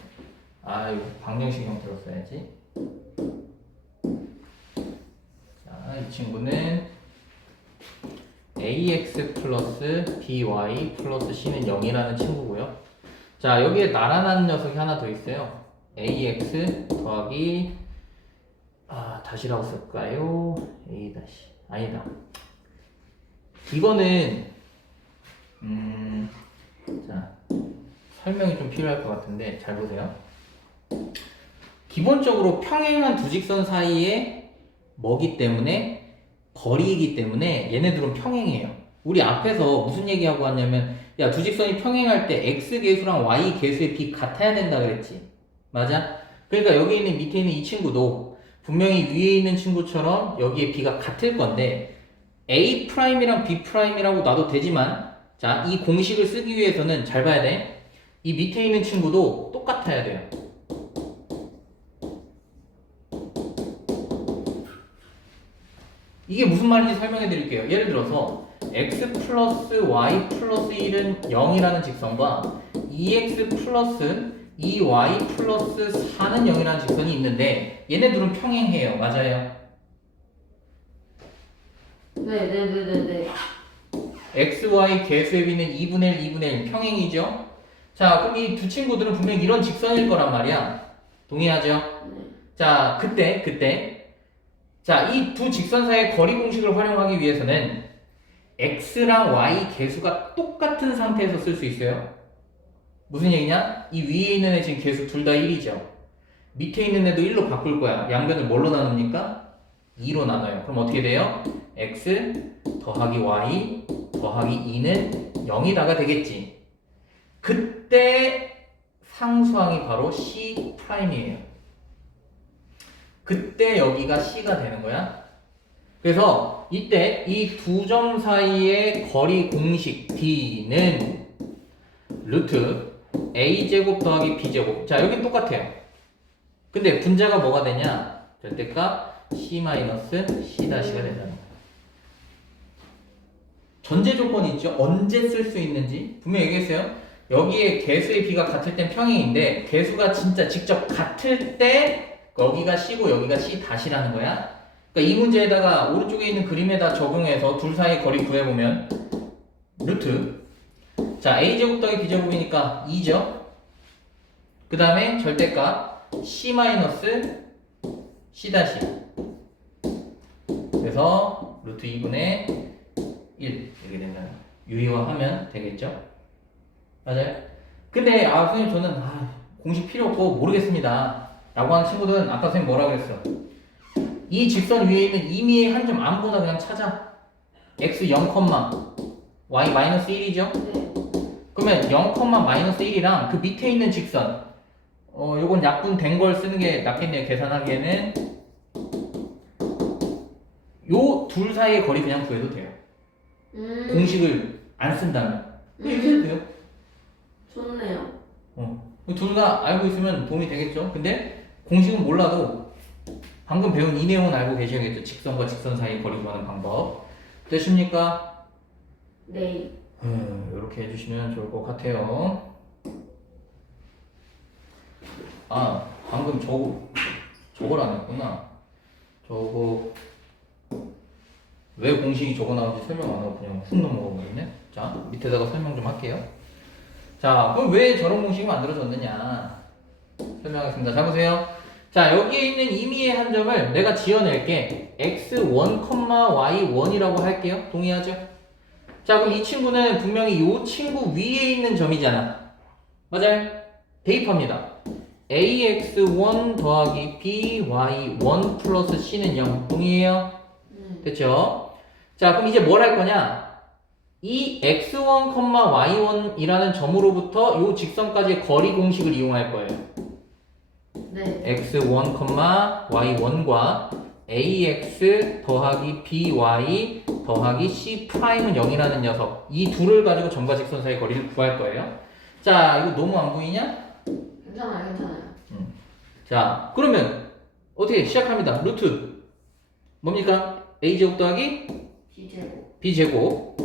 이거 방정식 형태로 써야지. 자, 이 친구는 ax 플러스 by 플러스 c는 0이라는 친구고요. 자, 여기에 나란한 녀석이 하나 더 있어요. ax 더하기 다시라고 쓸까요? a 다시 아니다. 이거는 자, 설명이 좀 필요할 것 같은데 잘 보세요. 기본적으로 평행한 두 직선 사이에 뭐기 때문에 거리이기 때문에 얘네들은 평행해요. 우리 앞에서 무슨 얘기하고 왔냐면 야 두 직선이 평행할 때 x 계수랑 y 계수의 비 같아야 된다 그랬지. 맞아? 그러니까 여기 있는 밑에 있는 이 친구도 분명히 위에 있는 친구처럼 여기에 b가 같을 건데 A'이랑 B'이라고 놔도 되지만 자, 이 공식을 쓰기 위해서는 잘 봐야 돼. 이 밑에 있는 친구도 똑같아야 돼요. 이게 무슨 말인지 설명해 드릴게요. 예를 들어서 x 플러스 y 플러스 1은 0이라는 직선과 2x 플러스 2y 플러스 4는 0이라는 직선이 있는데 얘네 둘은 평행해요. 맞아요? 네네네네네. x, y 계수의 비는 2분의 1, 2분의 1 평행이죠? 자, 그럼 이 두 친구들은 분명히 이런 직선일 거란 말이야. 동의하죠? 네. 자, 그때. 자, 이 두 직선 사이의 거리 공식을 활용하기 위해서는 x랑 y 계수가 똑같은 상태에서 쓸 수 있어요. 무슨 얘기냐? 이 위에 있는 애 지금 계수 둘 다 1이죠. 밑에 있는 애도 1로 바꿀 거야. 양변을 뭘로 나눕니까? 2로 나눠요. 그럼 어떻게 돼요? x 더하기 y 더하기 2는 0이다가 되겠지. 그때 상수항이 바로 C'이에요. 그때 여기가 C가 되는 거야. 그래서 이때 이 두 점 사이의 거리 공식 D는 루트 A제곱 더하기 B제곱. 자, 여긴 똑같아요. 근데 분자가 뭐가 되냐? 절대값 C-C'가 된다는 거야. 전제 조건이 있죠. 언제 쓸 수 있는지 분명히 얘기했어요. 여기에 개수의 비가 같을 땐 평행인데 개수가 진짜 직접 같을 때 여기가 C고 여기가 C 다시라는 거야. 그러니까 이 문제에다가 오른쪽에 있는 그림에다 적용해서 둘 사이 거리 구해보면 루트 자 A제곱 더하기 B제곱이니까 2죠. 그 다음에 절대값 C-C 다시 그래서 루트 2분의 1 이렇게 된다. 유리화하면 되겠죠? 맞아요? 근데 선생님 저는 공식 필요 없고 모르겠습니다 라고 하는 친구들은 아까 선생님 뭐라 그랬어? 이 직선 위에 있는 임의의 한 점 아무거나 그냥 찾아. x 0, y 마이너스 1이죠? 네. 그러면 0, 마이너스 1이랑 그 밑에 있는 직선 요건 약분된 걸 쓰는 게 낫겠네요. 계산하기에는 요 둘 사이의 거리 그냥 구해도 돼요. 공식을 안 쓴다면 이렇게 해도 돼요. 좋네요. 둘 다 알고 있으면 도움이 되겠죠. 근데 공식은 몰라도 방금 배운 이 내용은 알고 계셔야겠죠. 직선과 직선 사이 거리 구하는 방법. 되십니까? 네. 이렇게 해주시면 좋을 것 같아요. 방금 저걸 안 했구나. 저거 왜 공식이 저거 나오는지 설명 안 하고 그냥 훅 넘어가 버리네. 자, 밑에다가 설명 좀 할게요. 자, 그럼 왜 저런 공식이 만들어졌느냐 설명하겠습니다. 자, 보세요. 자, 여기에 있는 임의의 한 점을 내가 지어낼게. x1, y1이라고 할게요. 동의하죠? 자, 그럼 이 친구는 분명히 이 친구 위에 있는 점이잖아. 맞아요? 대입합니다. ax1 더하기 by1 플러스 c는 0. 동의해요? 됐죠? 자, 그럼 이제 뭘 할 거냐? 이 x1, y1이라는 점으로부터 이 직선까지의 거리 공식을 이용할 거예요. 네. x1, y1과 ax 더하기 by 더하기 c'은 0이라는 녀석 이 둘을 가지고 점과 직선 사이 거리를 구할 거예요. 자, 이거 너무 안 보이냐? 괜찮아요. 자, 그러면 어떻게 시작합니다. 루트 뭡니까? a제곱 더하기 B제곱. b제곱.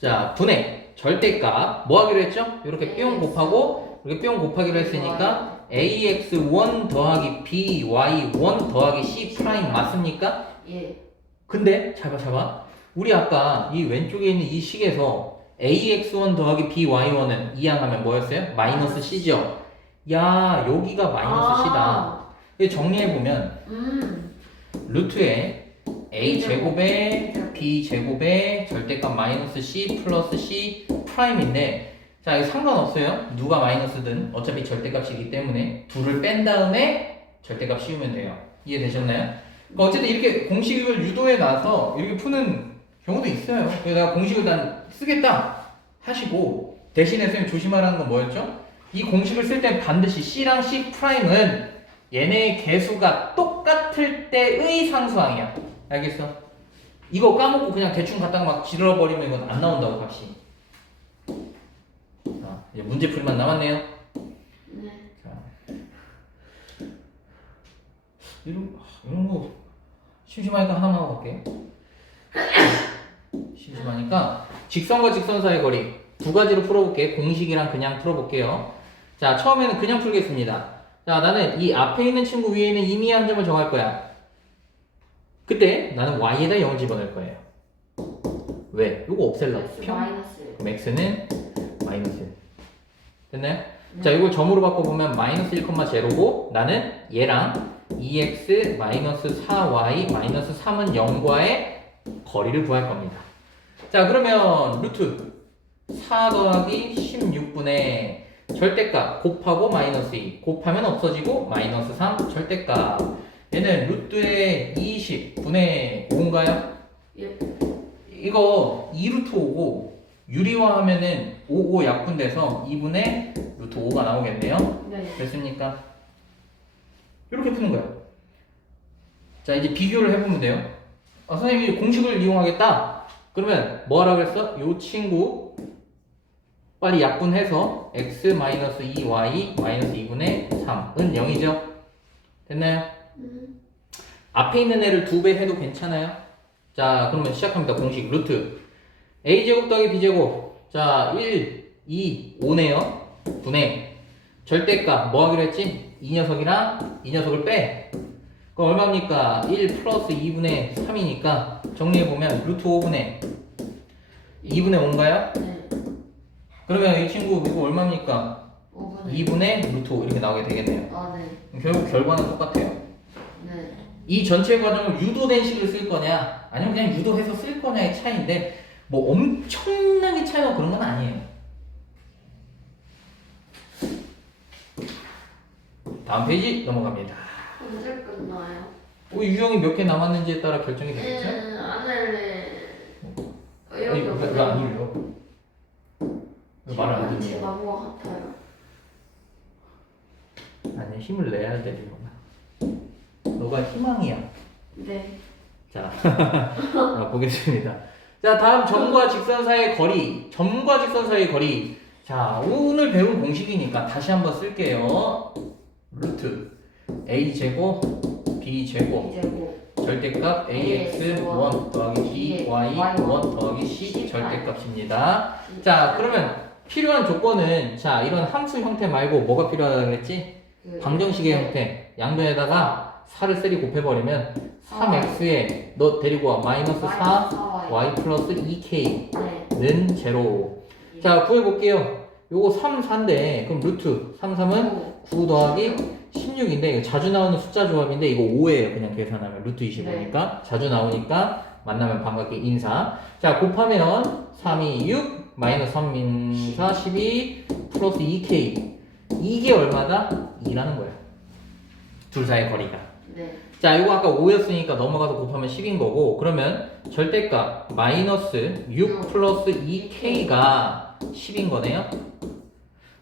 자, 분의 절대값 뭐 하기로 했죠? 이렇게 뿅 곱하고 이렇게 뿅 곱하기로 했으니까 ax1 더하기 by1 더하기 c' 맞습니까? 예. 근데 잘 봐. 우리 아까 이 왼쪽에 있는 이 식에서 ax1 더하기 by1은 이항하면 뭐였어요? 마이너스 c죠? 야, 여기가 마이너스 c다. 정리해보면 루트에 a제곱에 b제곱에 절대값 마이너스 c 플러스 c 프라임인데 자, 이거 상관없어요. 누가 마이너스든 어차피 절대값이기 때문에 둘을 뺀 다음에 절대값 씌우면 돼요. 이해되셨나요? 그러니까 어쨌든 이렇게 공식을 유도해 놔서 이렇게 푸는 경우도 있어요. 그래서 내가 공식을 난 쓰겠다 하시고 대신에 선생님 조심하라는 건 뭐였죠? 이 공식을 쓸 때 반드시 C랑 C 프라임은 얘네의 개수가 똑같을 때의 상수항이야. 알겠어? 이거 까먹고 그냥 대충 갖다가 막 질러버리면 이건 안 나온다고 값이. 자, 이제 문제풀이만 남았네요. 네. 자, 이런 거 심심하니까 하나만 하고 갈게요. 심심하니까 직선과 직선 사이의 거리 두 가지로 풀어볼게. 공식이랑 그냥 풀어볼게요. 자, 처음에는 그냥 풀겠습니다. 자, 나는 이 앞에 있는 친구 위에 있는 임의한 점을 정할 거야. 그때 나는 y에다 0을 집어넣을 거예요. 왜? 이거 없앨라고. X 평. 마이너스. 그럼 x는 마이너스. 됐나요? 자, 이걸 점으로 바꿔보면 마이너스 1,0고 나는 얘랑 2x 마이너스 4y 마이너스 3은 0과의 거리를 구할 겁니다. 자, 그러면 루트 4 더하기 16분의 절대값 곱하고 마이너스 2 곱하면 없어지고 마이너스 3 절대값 얘는 루트의 20분의 5인가요? 예. 이거 2루트 5고 유리화하면은 5 약분돼서 2분의 루트 5가 나오겠네요. 네. 됐습니까? 이렇게 푸는 거야. 자, 이제 비교를 해보면 돼요. 선생님이 공식을 이용하겠다. 그러면 뭐 하라고 그랬어? 요 친구 빨리 약분해서 x-2y 2분의 3은 0이죠? 됐나요? 앞에 있는 애를 2배 해도 괜찮아요? 자, 그러면 시작합니다. 공식 루트 a제곱 더하기 b제곱. 자, 1, 2, 5네요. 분의 절대값 뭐 하기로 했지? 이 녀석이랑 이 녀석을 빼. 그럼 얼마입니까? 1 플러스 2분의 3이니까 정리해보면 루트 5분의 2분의 5인가요? 네. 그러면 이 친구 이거 얼마입니까? 5분의. 2분의 루트 5 이렇게 나오게 되겠네요. 아, 네. 결국 결과는 똑같아요. 네. 이 전체 과정을 유도된 식을 쓸 거냐 아니면 그냥 유도해서 쓸 거냐의 차이인데 뭐 엄청나게 차이가 그런 건 아니에요. 다음 페이지 넘어갑니다. 언제 끝나요? 유형이 몇 개 남았는지에 따라 결정이 되겠죠? 안 할래. 아니, 이렇게 왜안 울려? 왜 말을 안 제 듣냐? 나무가 같아요. 아니 힘을 내야 되려나? 너가 희망이야. 네. 자, 보겠습니다. 자, 다음 점과 직선 사이의 거리. 점과 직선 사이의 거리. 자, 오늘 배운 공식이니까 다시 한번 쓸게요. 루트 a제곱 b제곱 이제고. 절대값 ax1 더하기 by1 더하기 c 절대값입니다. 자, 그러면 필요한 조건은 자, 이런 함수 형태 말고 뭐가 필요하다고 그랬지? 방정식의 형태. 양변에다가 4를 셀이 곱해버리면 3x에 너 데리고 와 마이너스 4 y 플러스 2k는 네. 제로. 자, 구해볼게요. 요거 3, 4인데 그럼 루트 3, 3은 9 더하기 16인데 이거 자주 나오는 숫자 조합인데 이거 5예요. 그냥 계산하면 루트 25니까 자주 나오니까 만나면 반갑게 인사. 자, 곱하면 3, 2, 6 마이너스 3, 4, 12 플러스 2k 이게 얼마다? 2라는 거예요. 둘 사이의 거리가. 네. 자, 이거 아까 5였으니까 넘어가서 곱하면 10인 거고 그러면 절대값 마이너스 6 플러스 2k가 10인 거네요.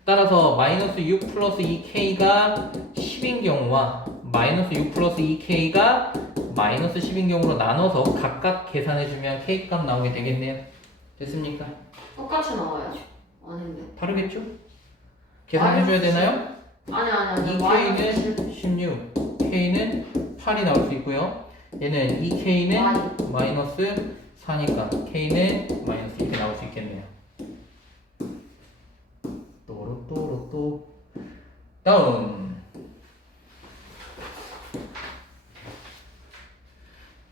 따라서 마이너스 6 플러스 2k가 10인 경우와 마이너스 6 플러스 2k가 마이너스 10인 경우로 나눠서 각각 계산해주면 k값 나오게 되겠네요. 됐습니까? 똑같이 나와요. 아닌데. 다르겠죠? 계산해줘야 되나요? 아니. 2k는 16, k는 8이 나올 수 있고요. 얘는 2k는 마이너스 4니까 k는 마이너스 1이 나올 수 있겠네요. 또로또로또 다음.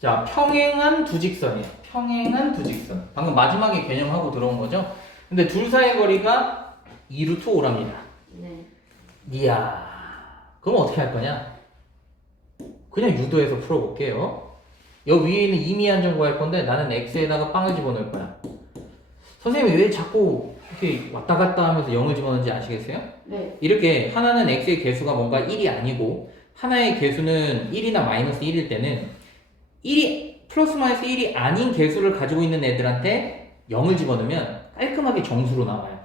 자, 평행한 두 직선이에요. 평행한 두 직선. 방금 마지막에 개념하고 들어온 거죠. 근데 둘 사이의 거리가 2루트 5랍니다. 네. 이야, 그럼 어떻게 할 거냐? 그냥 유도해서 풀어볼게요. 여기 위에 있는 임의한 점 구할 건데 나는 x에다가 빵을 집어넣을 거야. 선생님이 왜 자꾸 이렇게 왔다 갔다 하면서 0을 집어넣는지 아시겠어요? 네. 이렇게 하나는 x의 개수가 뭔가 1이 아니고 하나의 개수는 1이나 마이너스 1일 때는 1이 플러스 마이너스 1이 아닌 개수를 가지고 있는 애들한테 0을 집어넣으면 깔끔하게 정수로 나와요.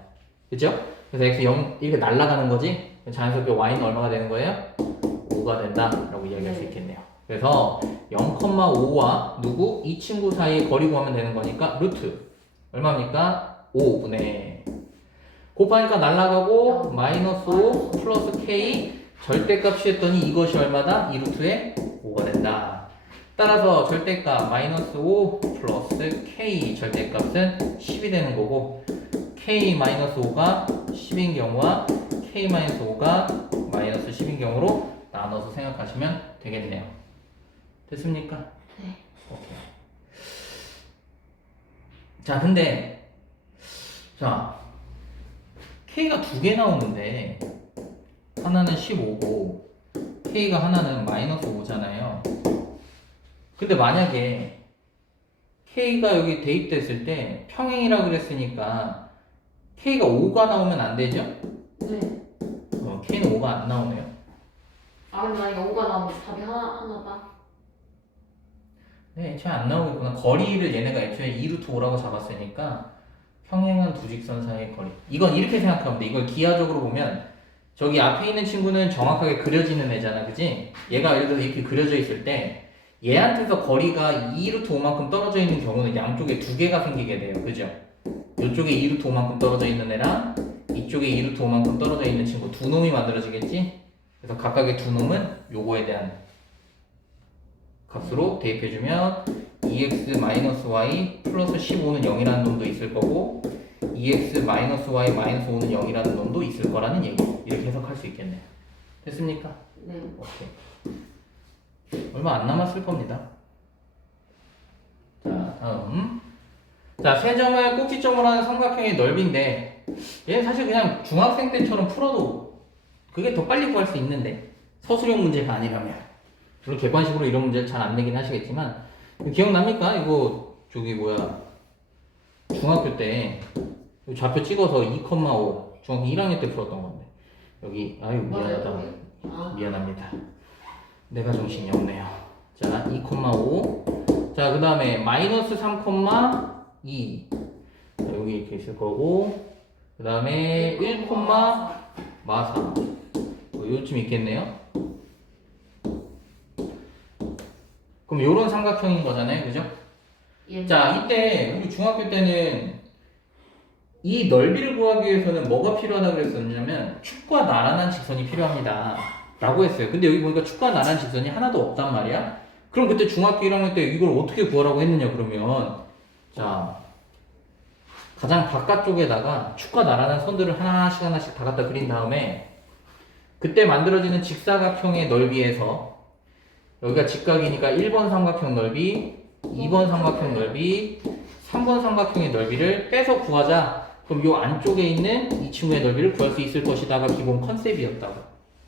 그죠? 그래서 x 0 이렇게 날아가는 거지. 자연스럽게 y는 얼마가 되는 거예요? 5가 된다라고 이야기할 수 있겠네요. 그래서 0,5와 누구? 이 친구 사이의 거리 구하면 되는 거니까 루트 얼마입니까? 5분의 곱하니까 날아가고 마이너스 5 플러스 k 절대값이 했더니 이것이 얼마다? 2루트에 5가 된다. 따라서 절대값 마이너스 5 플러스 k 절대값은 10이 되는 거고 k 마이너스 5가 10인 경우와 k 마이너스 5가 마이너스 10인 경우로 나눠서 생각하시면 되겠네요. 됐습니까? 네. 오케이. 자, 근데 자 k가 두 개 나오는데 하나는 15고 k가 하나는 마이너스 5잖아요. 근데 만약에 k가 여기 대입됐을 때 평행이라 그랬으니까 k가 5가 나오면 안 되죠? 네. k는 5가 안 나오네요. 아 근데 만약에 5가 나오면 답이 하나다. 네, 애초에 안 나오겠구나. 거리를 얘네가 애초에 2루트 5라고 잡았으니까 평행한 두 직선 사이의 거리. 이건 이렇게 생각하면 돼. 이걸 기하적으로 보면 저기 앞에 있는 친구는 정확하게 그려지는 애잖아, 그지? 얘가 예를 들어서 이렇게 그려져 있을 때 얘한테서 거리가 2루트 5만큼 떨어져 있는 경우는 양쪽에 두 개가 생기게 돼요, 그죠? 이쪽에 2루트 5만큼 떨어져 있는 애랑 이쪽에 2루트 5만큼 떨어져 있는 친구 두 놈이 만들어지겠지? 그래서 각각의 두 놈은 요거에 대한 값으로 대입해주면 2x-y 플러스 15는 0이라는 놈도 있을 거고 2x-y 마이너스 5는 0이라는 놈도 있을 거라는 얘기. 이렇게 해석할 수 있겠네요. 됐습니까? 네. 오케이. 얼마 안 남았을 겁니다. 자, 다음. 자, 세 점을 꼭지점으로 하는 삼각형의 넓이인데 얘는 사실 그냥 중학생 때처럼 풀어도 그게 더 빨리 구할 수 있는데 서술형 문제가 아니라면 물론 객관식으로 이런 문제를 잘 안 내긴 하시겠지만 기억납니까? 이거 저기 뭐야 중학교 때 좌표 찍어서 2,5 중학교 1학년 때 풀었던 건데 여기 아유 미안하다. 아. 미안합니다. 내가 정신이 없네요. 자 2,5 자 그 다음에 마이너스 3,2 자, 여기 이렇게 있을 거고 그 다음에 1,4 요쯤 있겠네요. 그럼 요런 삼각형인 거잖아요, 그죠? 예. 자, 이때 우리 중학교 때는 이 넓이를 구하기 위해서는 뭐가 필요하다고 그랬었냐면 축과 나란한 직선이 필요합니다 라고 했어요. 근데 여기 보니까 축과 나란한 직선이 하나도 없단 말이야. 그럼 그때 중학교 1학년 때 이걸 어떻게 구하라고 했느냐 그러면 자 가장 바깥쪽에다가 축과 나란한 선들을 하나씩 다 갖다 그린 다음에 그때 만들어지는 직사각형의 넓이에서 여기가 직각이니까 1번 삼각형 넓이, 2번 삼각형 넓이, 3번 삼각형의 넓이를 빼서 구하자. 그럼 요 안쪽에 있는 이 친구의 넓이를 구할 수 있을 것이다가 기본 컨셉이었다고.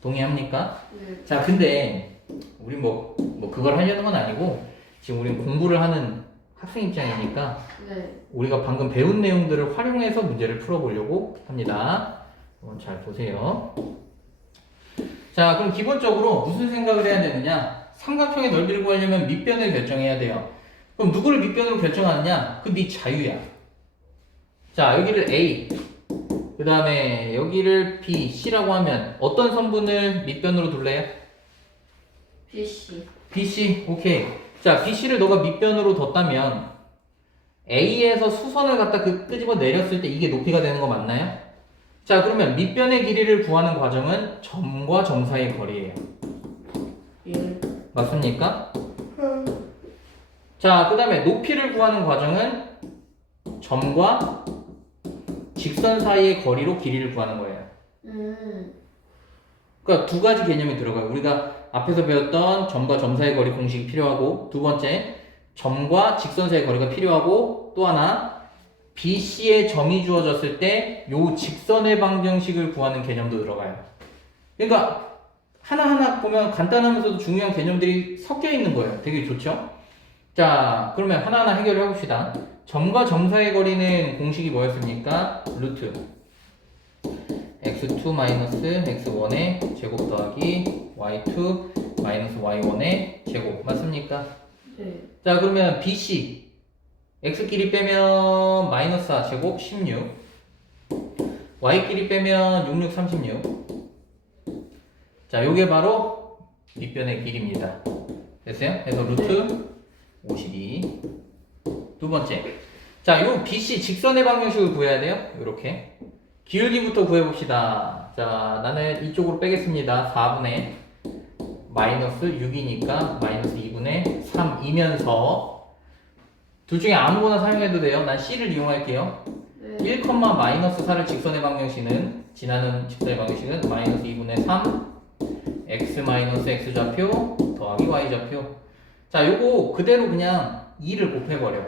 동의합니까? 네. 자, 근데 우리 뭐 그걸 하려는 건 아니고 지금 우리는 공부를 하는 학생 입장이니까 네. 우리가 방금 배운 내용들을 활용해서 문제를 풀어보려고 합니다. 한번 잘 보세요. 자, 그럼 기본적으로 무슨 생각을 해야 되느냐? 삼각형의 넓이를 구하려면 밑변을 결정해야 돼요. 그럼 누구를 밑변으로 결정하느냐? 그 네 자유야. 자, 여기를 A, 그 다음에 여기를 B, C라고 하면 어떤 선분을 밑변으로 둘래요? BC. BC, 오케이. 자, BC를 너가 밑변으로 뒀다면 A에서 수선을 갖다 끄집어 내렸을 때 이게 높이가 되는 거 맞나요? 자, 그러면 밑변의 길이를 구하는 과정은 점과 점 사이의 거리예요. 예. 맞습니까? 자, 그 다음에 높이를 구하는 과정은 점과 직선 사이의 거리로 길이를 구하는 거예요. 그러니까 두 가지 개념이 들어가요. 우리가 앞에서 배웠던 점과 점 사이의 거리 공식이 필요하고 두 번째, 점과 직선 사이의 거리가 필요하고 또 하나, BC의 점이 주어졌을 때 요 직선의 방정식을 구하는 개념도 들어가요. 그러니까 하나하나 보면 간단하면서도 중요한 개념들이 섞여 있는 거예요. 되게 좋죠? 자, 그러면 하나하나 해결을 해봅시다. 점과 점 사이의 거리는 공식이 뭐였습니까? 루트 x2 마이너스 x1의 제곱 더하기 y2 마이너스 y1의 제곱 맞습니까? 네. 자, 그러면 BC x끼리 빼면 마이너스 4 제곱 16, y끼리 빼면 66, 36. 자, 요게 바로 밑변의 길이입니다. 됐어요? 그래서 루트 52. 두 번째. 자, 요 BC 직선의 방정식을 구해야 돼요. 요렇게. 기울기부터 구해봅시다. 자, 나는 이쪽으로 빼겠습니다. 4분의 마이너스 6이니까 마이너스 2분의 3이면서 둘 중에 아무거나 사용해도 돼요. 난 C를 이용할게요. 네. 1, 마이너스 4를 직선의 방정식은 지나는 직선의 방정식은 마이너스 2분의 3 x 마이너스 x 좌표 더하기 y 좌표. 자, 요거 그대로 그냥 2를 곱해버려.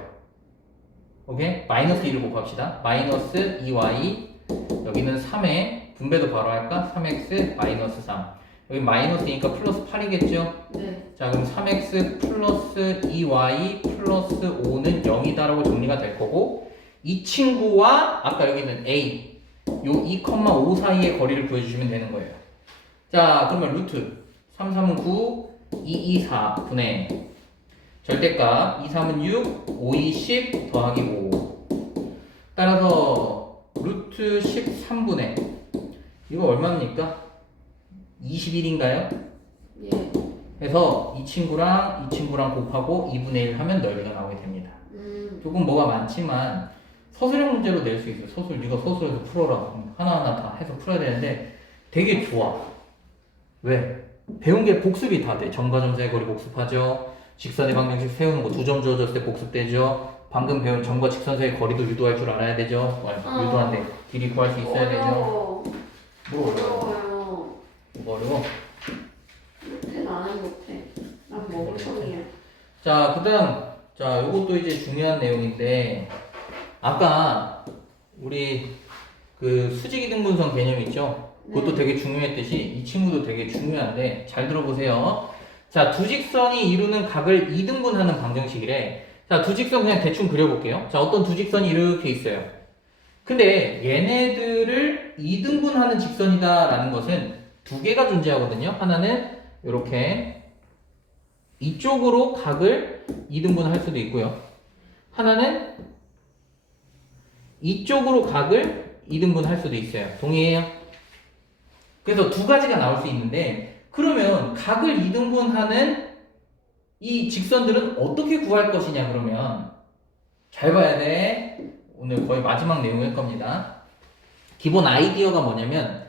오케이? 마이너스 2를 곱합시다. 마이너스 2y 여기는 3에 분배도 바로 할까? 3x 마이너스 3 여기 마이너스니까 플러스 8이겠죠? 네. 자, 그럼 3x 플러스 2y 플러스 5는 0이다라고 정리가 될 거고 이 친구와 아까 여기는 a 요 2,5 사이의 거리를 구해주시면 되는 거예요. 자, 그러면 루트 3, 3은 9 2, 2, 4 분의 절대값 2, 3은 6 5, 2, 10 더하기 5 따라서 루트 13분의 이거 얼마입니까? 21인가요? 예. 그래서 이 친구랑 곱하고 2분의 1 하면 넓이가 나오게 됩니다. 조금 뭐가 많지만 서술형 문제로 낼 수 있어요. 네가 서술에서 풀어라. 하나하나 다 해서 풀어야 되는데 되게 좋아. 왜? 배운 게 복습이 다 돼. 점과 점 사이의 거리 복습하죠. 직선의 방정식 세우는 거 2점 주어졌을 때 복습되죠. 방금 배운 점과 직선 사이의 거리도 유도할 줄 알아야 되죠. 유도한데 길이 구할 수 있어야 되죠. 어려워. 뭐 어려워? 어려워요. 뭐 어려워? 못해 나는 못해. 난 멍청이야. 자, 그 다음, 자, 요것도 이제 중요한 내용인데, 아까 우리 그 수직이등분선 개념 있죠? 그것도 네. 되게 중요했듯이 이 친구도 되게 중요한데, 잘 들어보세요. 자, 두 직선이 이루는 각을 이등분하는 방정식이래. 자, 두 직선 그냥 대충 그려볼게요. 자, 어떤 두 직선이 이렇게 있어요. 근데 얘네들을 이등분하는 직선이다라는 것은 두 개가 존재하거든요. 하나는 이렇게 이쪽으로 각을 이등분할 수도 있고요. 하나는 이쪽으로 각을 이등분할 수도 있어요. 동의해요? 그래서 두 가지가 나올 수 있는데 그러면 각을 이등분하는 이 직선들은 어떻게 구할 것이냐 그러면 잘 봐야 돼. 오늘 거의 마지막 내용일 겁니다. 기본 아이디어가 뭐냐면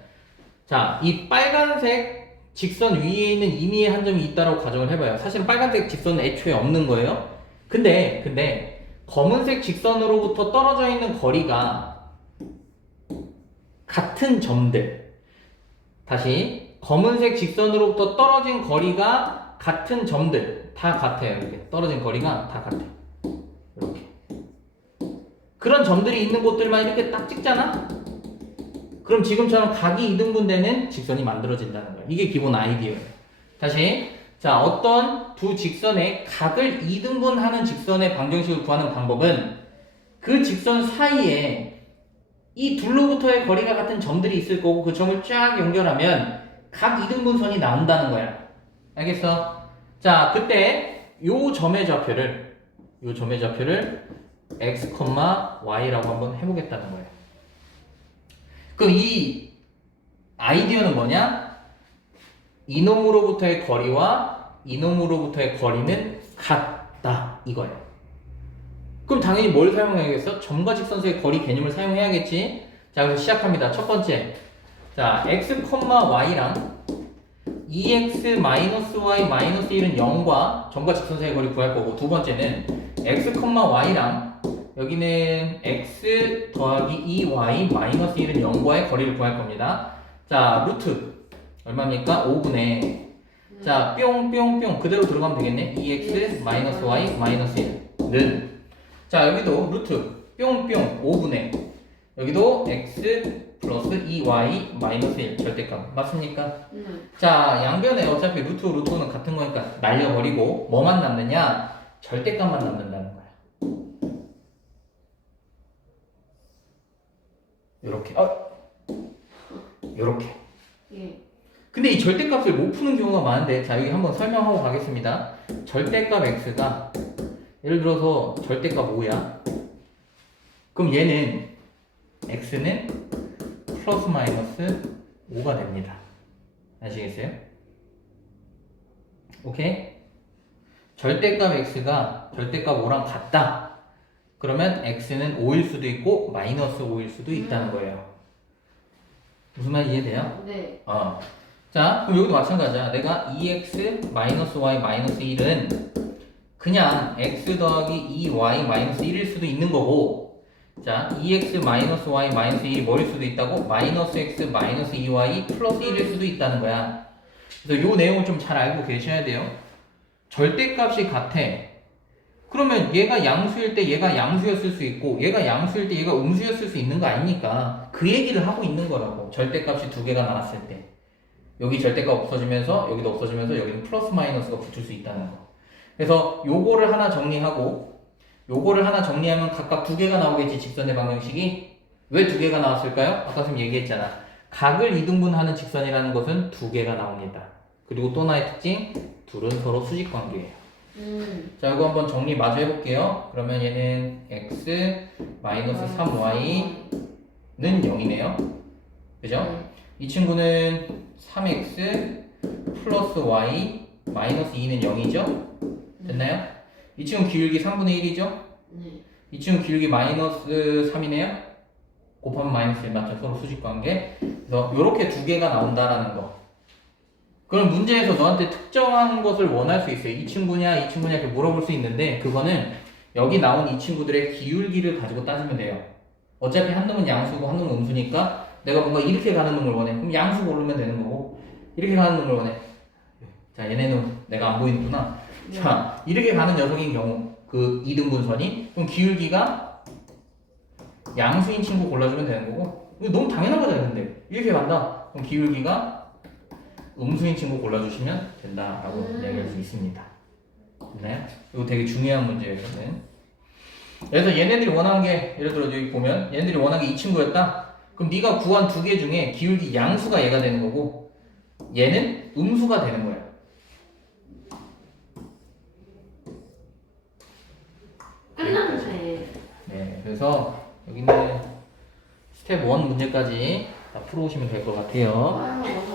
자, 이 빨간색 직선 위에 있는 임의의 한 점이 있다고 가정을 해봐요. 사실은 빨간색 직선은 애초에 없는 거예요. 근데 검은색 직선으로부터 떨어져 있는 거리가 같은 점들. 다시 검은색 직선으로부터 떨어진 거리가 같은 점들 다 같아요. 이렇게 떨어진 거리가 다 같아. 이렇게 그런 점들이 있는 곳들만 이렇게 딱 찍잖아. 그럼 지금처럼 각이 이등분되는 직선이 만들어진다는 거예요. 이게 기본 아이디어예요. 다시 자, 어떤 두 직선의 각을 이등분하는 직선의 방정식을 구하는 방법은 그 직선 사이에 이 둘로부터의 거리가 같은 점들이 있을 거고 그 점을 쫙 연결하면 각 이등분선이 나온다는 거야. 알겠어? 자, 그때 요 점의 좌표를 x, y라고 한번 해보겠다는 거예요. 그럼 이 아이디어는 뭐냐? 이놈으로부터의 거리와 이놈으로부터의 거리는 같다 이거예요. 그럼 당연히 뭘 사용해야겠어? 점과 직선서의 거리 개념을 사용해야겠지. 자, 그래서 시작합니다. 첫 번째, 자, x, y랑 2x 마이너스 y 마이너스 1은 0과 점과 직선서의 거리 구할 거고, 두 번째는 x, y랑 여기는 x 더하기 2y 마이너스 1은 0과의 거리를 구할 겁니다. 자, 루트 얼마입니까? 5분의 자, 뿅뿅뿅 그대로 들어가면 되겠네. 2x 마이너스 y 마이너스 1는 자, 여기도 루트 뿅뿅 5분의 여기도 x 플러스 2y 마이너스 1 절대값 맞습니까? 자, 양변에 어차피 루트는 같은 거니까 날려버리고 뭐만 남느냐? 절대값만 남는다는 거야. 요렇게 요렇게. 예. 근데 이 절대값을 못 푸는 경우가 많은데 자 여기 한번 설명하고 가겠습니다. 절대값 x가 예를 들어서 절대값 5야. 그럼 얘는 x는 플러스 마이너스 5가 됩니다. 아시겠어요? 오케이? 절대값 x가 절대값 5랑 같다. 그러면 x는 5일 수도 있고 마이너스 5일 수도 있다는 거예요. 무슨 말 이해돼요? 네. 자, 그럼 여기도 마찬가지야. 내가 2x 마이너스 y 마이너스 1은 그냥 x 더하기 2y 마이너스 1일 수도 있는 거고, 자, 2x 마이너스 y 마이너스 1이 뭐일 수도 있다고? 마이너스 x 마이너스 2y 플러스 1일 수도 있다는 거야. 그래서 요 내용을 좀 잘 알고 계셔야 돼요. 절대값이 같아. 그러면 얘가 양수일 때 얘가 양수였을 수 있고 얘가 양수일 때 얘가 음수였을 수 있는 거 아닙니까? 그 얘기를 하고 있는 거라고. 절대값이 두 개가 나왔을 때 여기 절대값 없어지면서 여기도 없어지면서 여기는 플러스 마이너스가 붙을 수 있다는 거. 그래서 요거를 하나 정리하고 요거를 하나 정리하면 각각 두 개가 나오겠지. 직선의 방정식이. 왜 두 개가 나왔을까요? 아까 선생님 얘기했잖아. 각을 이등분하는 직선이라는 것은 두 개가 나옵니다. 그리고 또 하나의 특징, 둘은 서로 수직 관계예요. 자, 이거 한번 정리 마저 해볼게요. 그러면 얘는 x 마이너스 3y는 0이네요. 그죠? 이 친구는 3x 플러스 y 마이너스 2는 0이죠? 됐나요? 이 친구 기울기 3분의 1이죠? 네. 이 친구 기울기 마이너스 3이네요? 곱하면 마이너스 1 맞죠? 서로 수직 관계. 그래서 이렇게 두 개가 나온다라는 거. 그럼 문제에서 너한테 특정한 것을 원할 수 있어요. 이 친구냐, 이 친구냐 이렇게 물어볼 수 있는데 그거는 여기 나온 이 친구들의 기울기를 가지고 따지면 돼요. 어차피 한 놈은 양수고 한 놈은 음수니까 내가 뭔가 이렇게 가는 놈을 원해. 그럼 양수 고르면 되는 거고 이렇게 가는 놈을 원해. 자, 얘네는 내가 안 보이는구나. 네. 자, 이렇게 가는 녀석인 경우 그 이등분선이 그럼 기울기가 양수인 친구 골라주면 되는 거고 이거 너무 당연한 거잖아요. 근데 이렇게 간다. 그럼 기울기가 음수인 친구 골라주시면 된다라고 이야기할 수 있습니다. 됐나요? 이거 되게 중요한 문제예요. 이거는. 그래서 얘네들이 원하는 게 예를 들어 여기 보면 얘네들이 원하는 게 이 친구였다. 그럼 네가 구한 두 개 중에 기울기 양수가 얘가 되는 거고 얘는 음수가 되는 거야. 끝났네. 네, 그래서 여기는 스텝 1 문제까지 다 풀어오시면 될 것 같아요. 아유,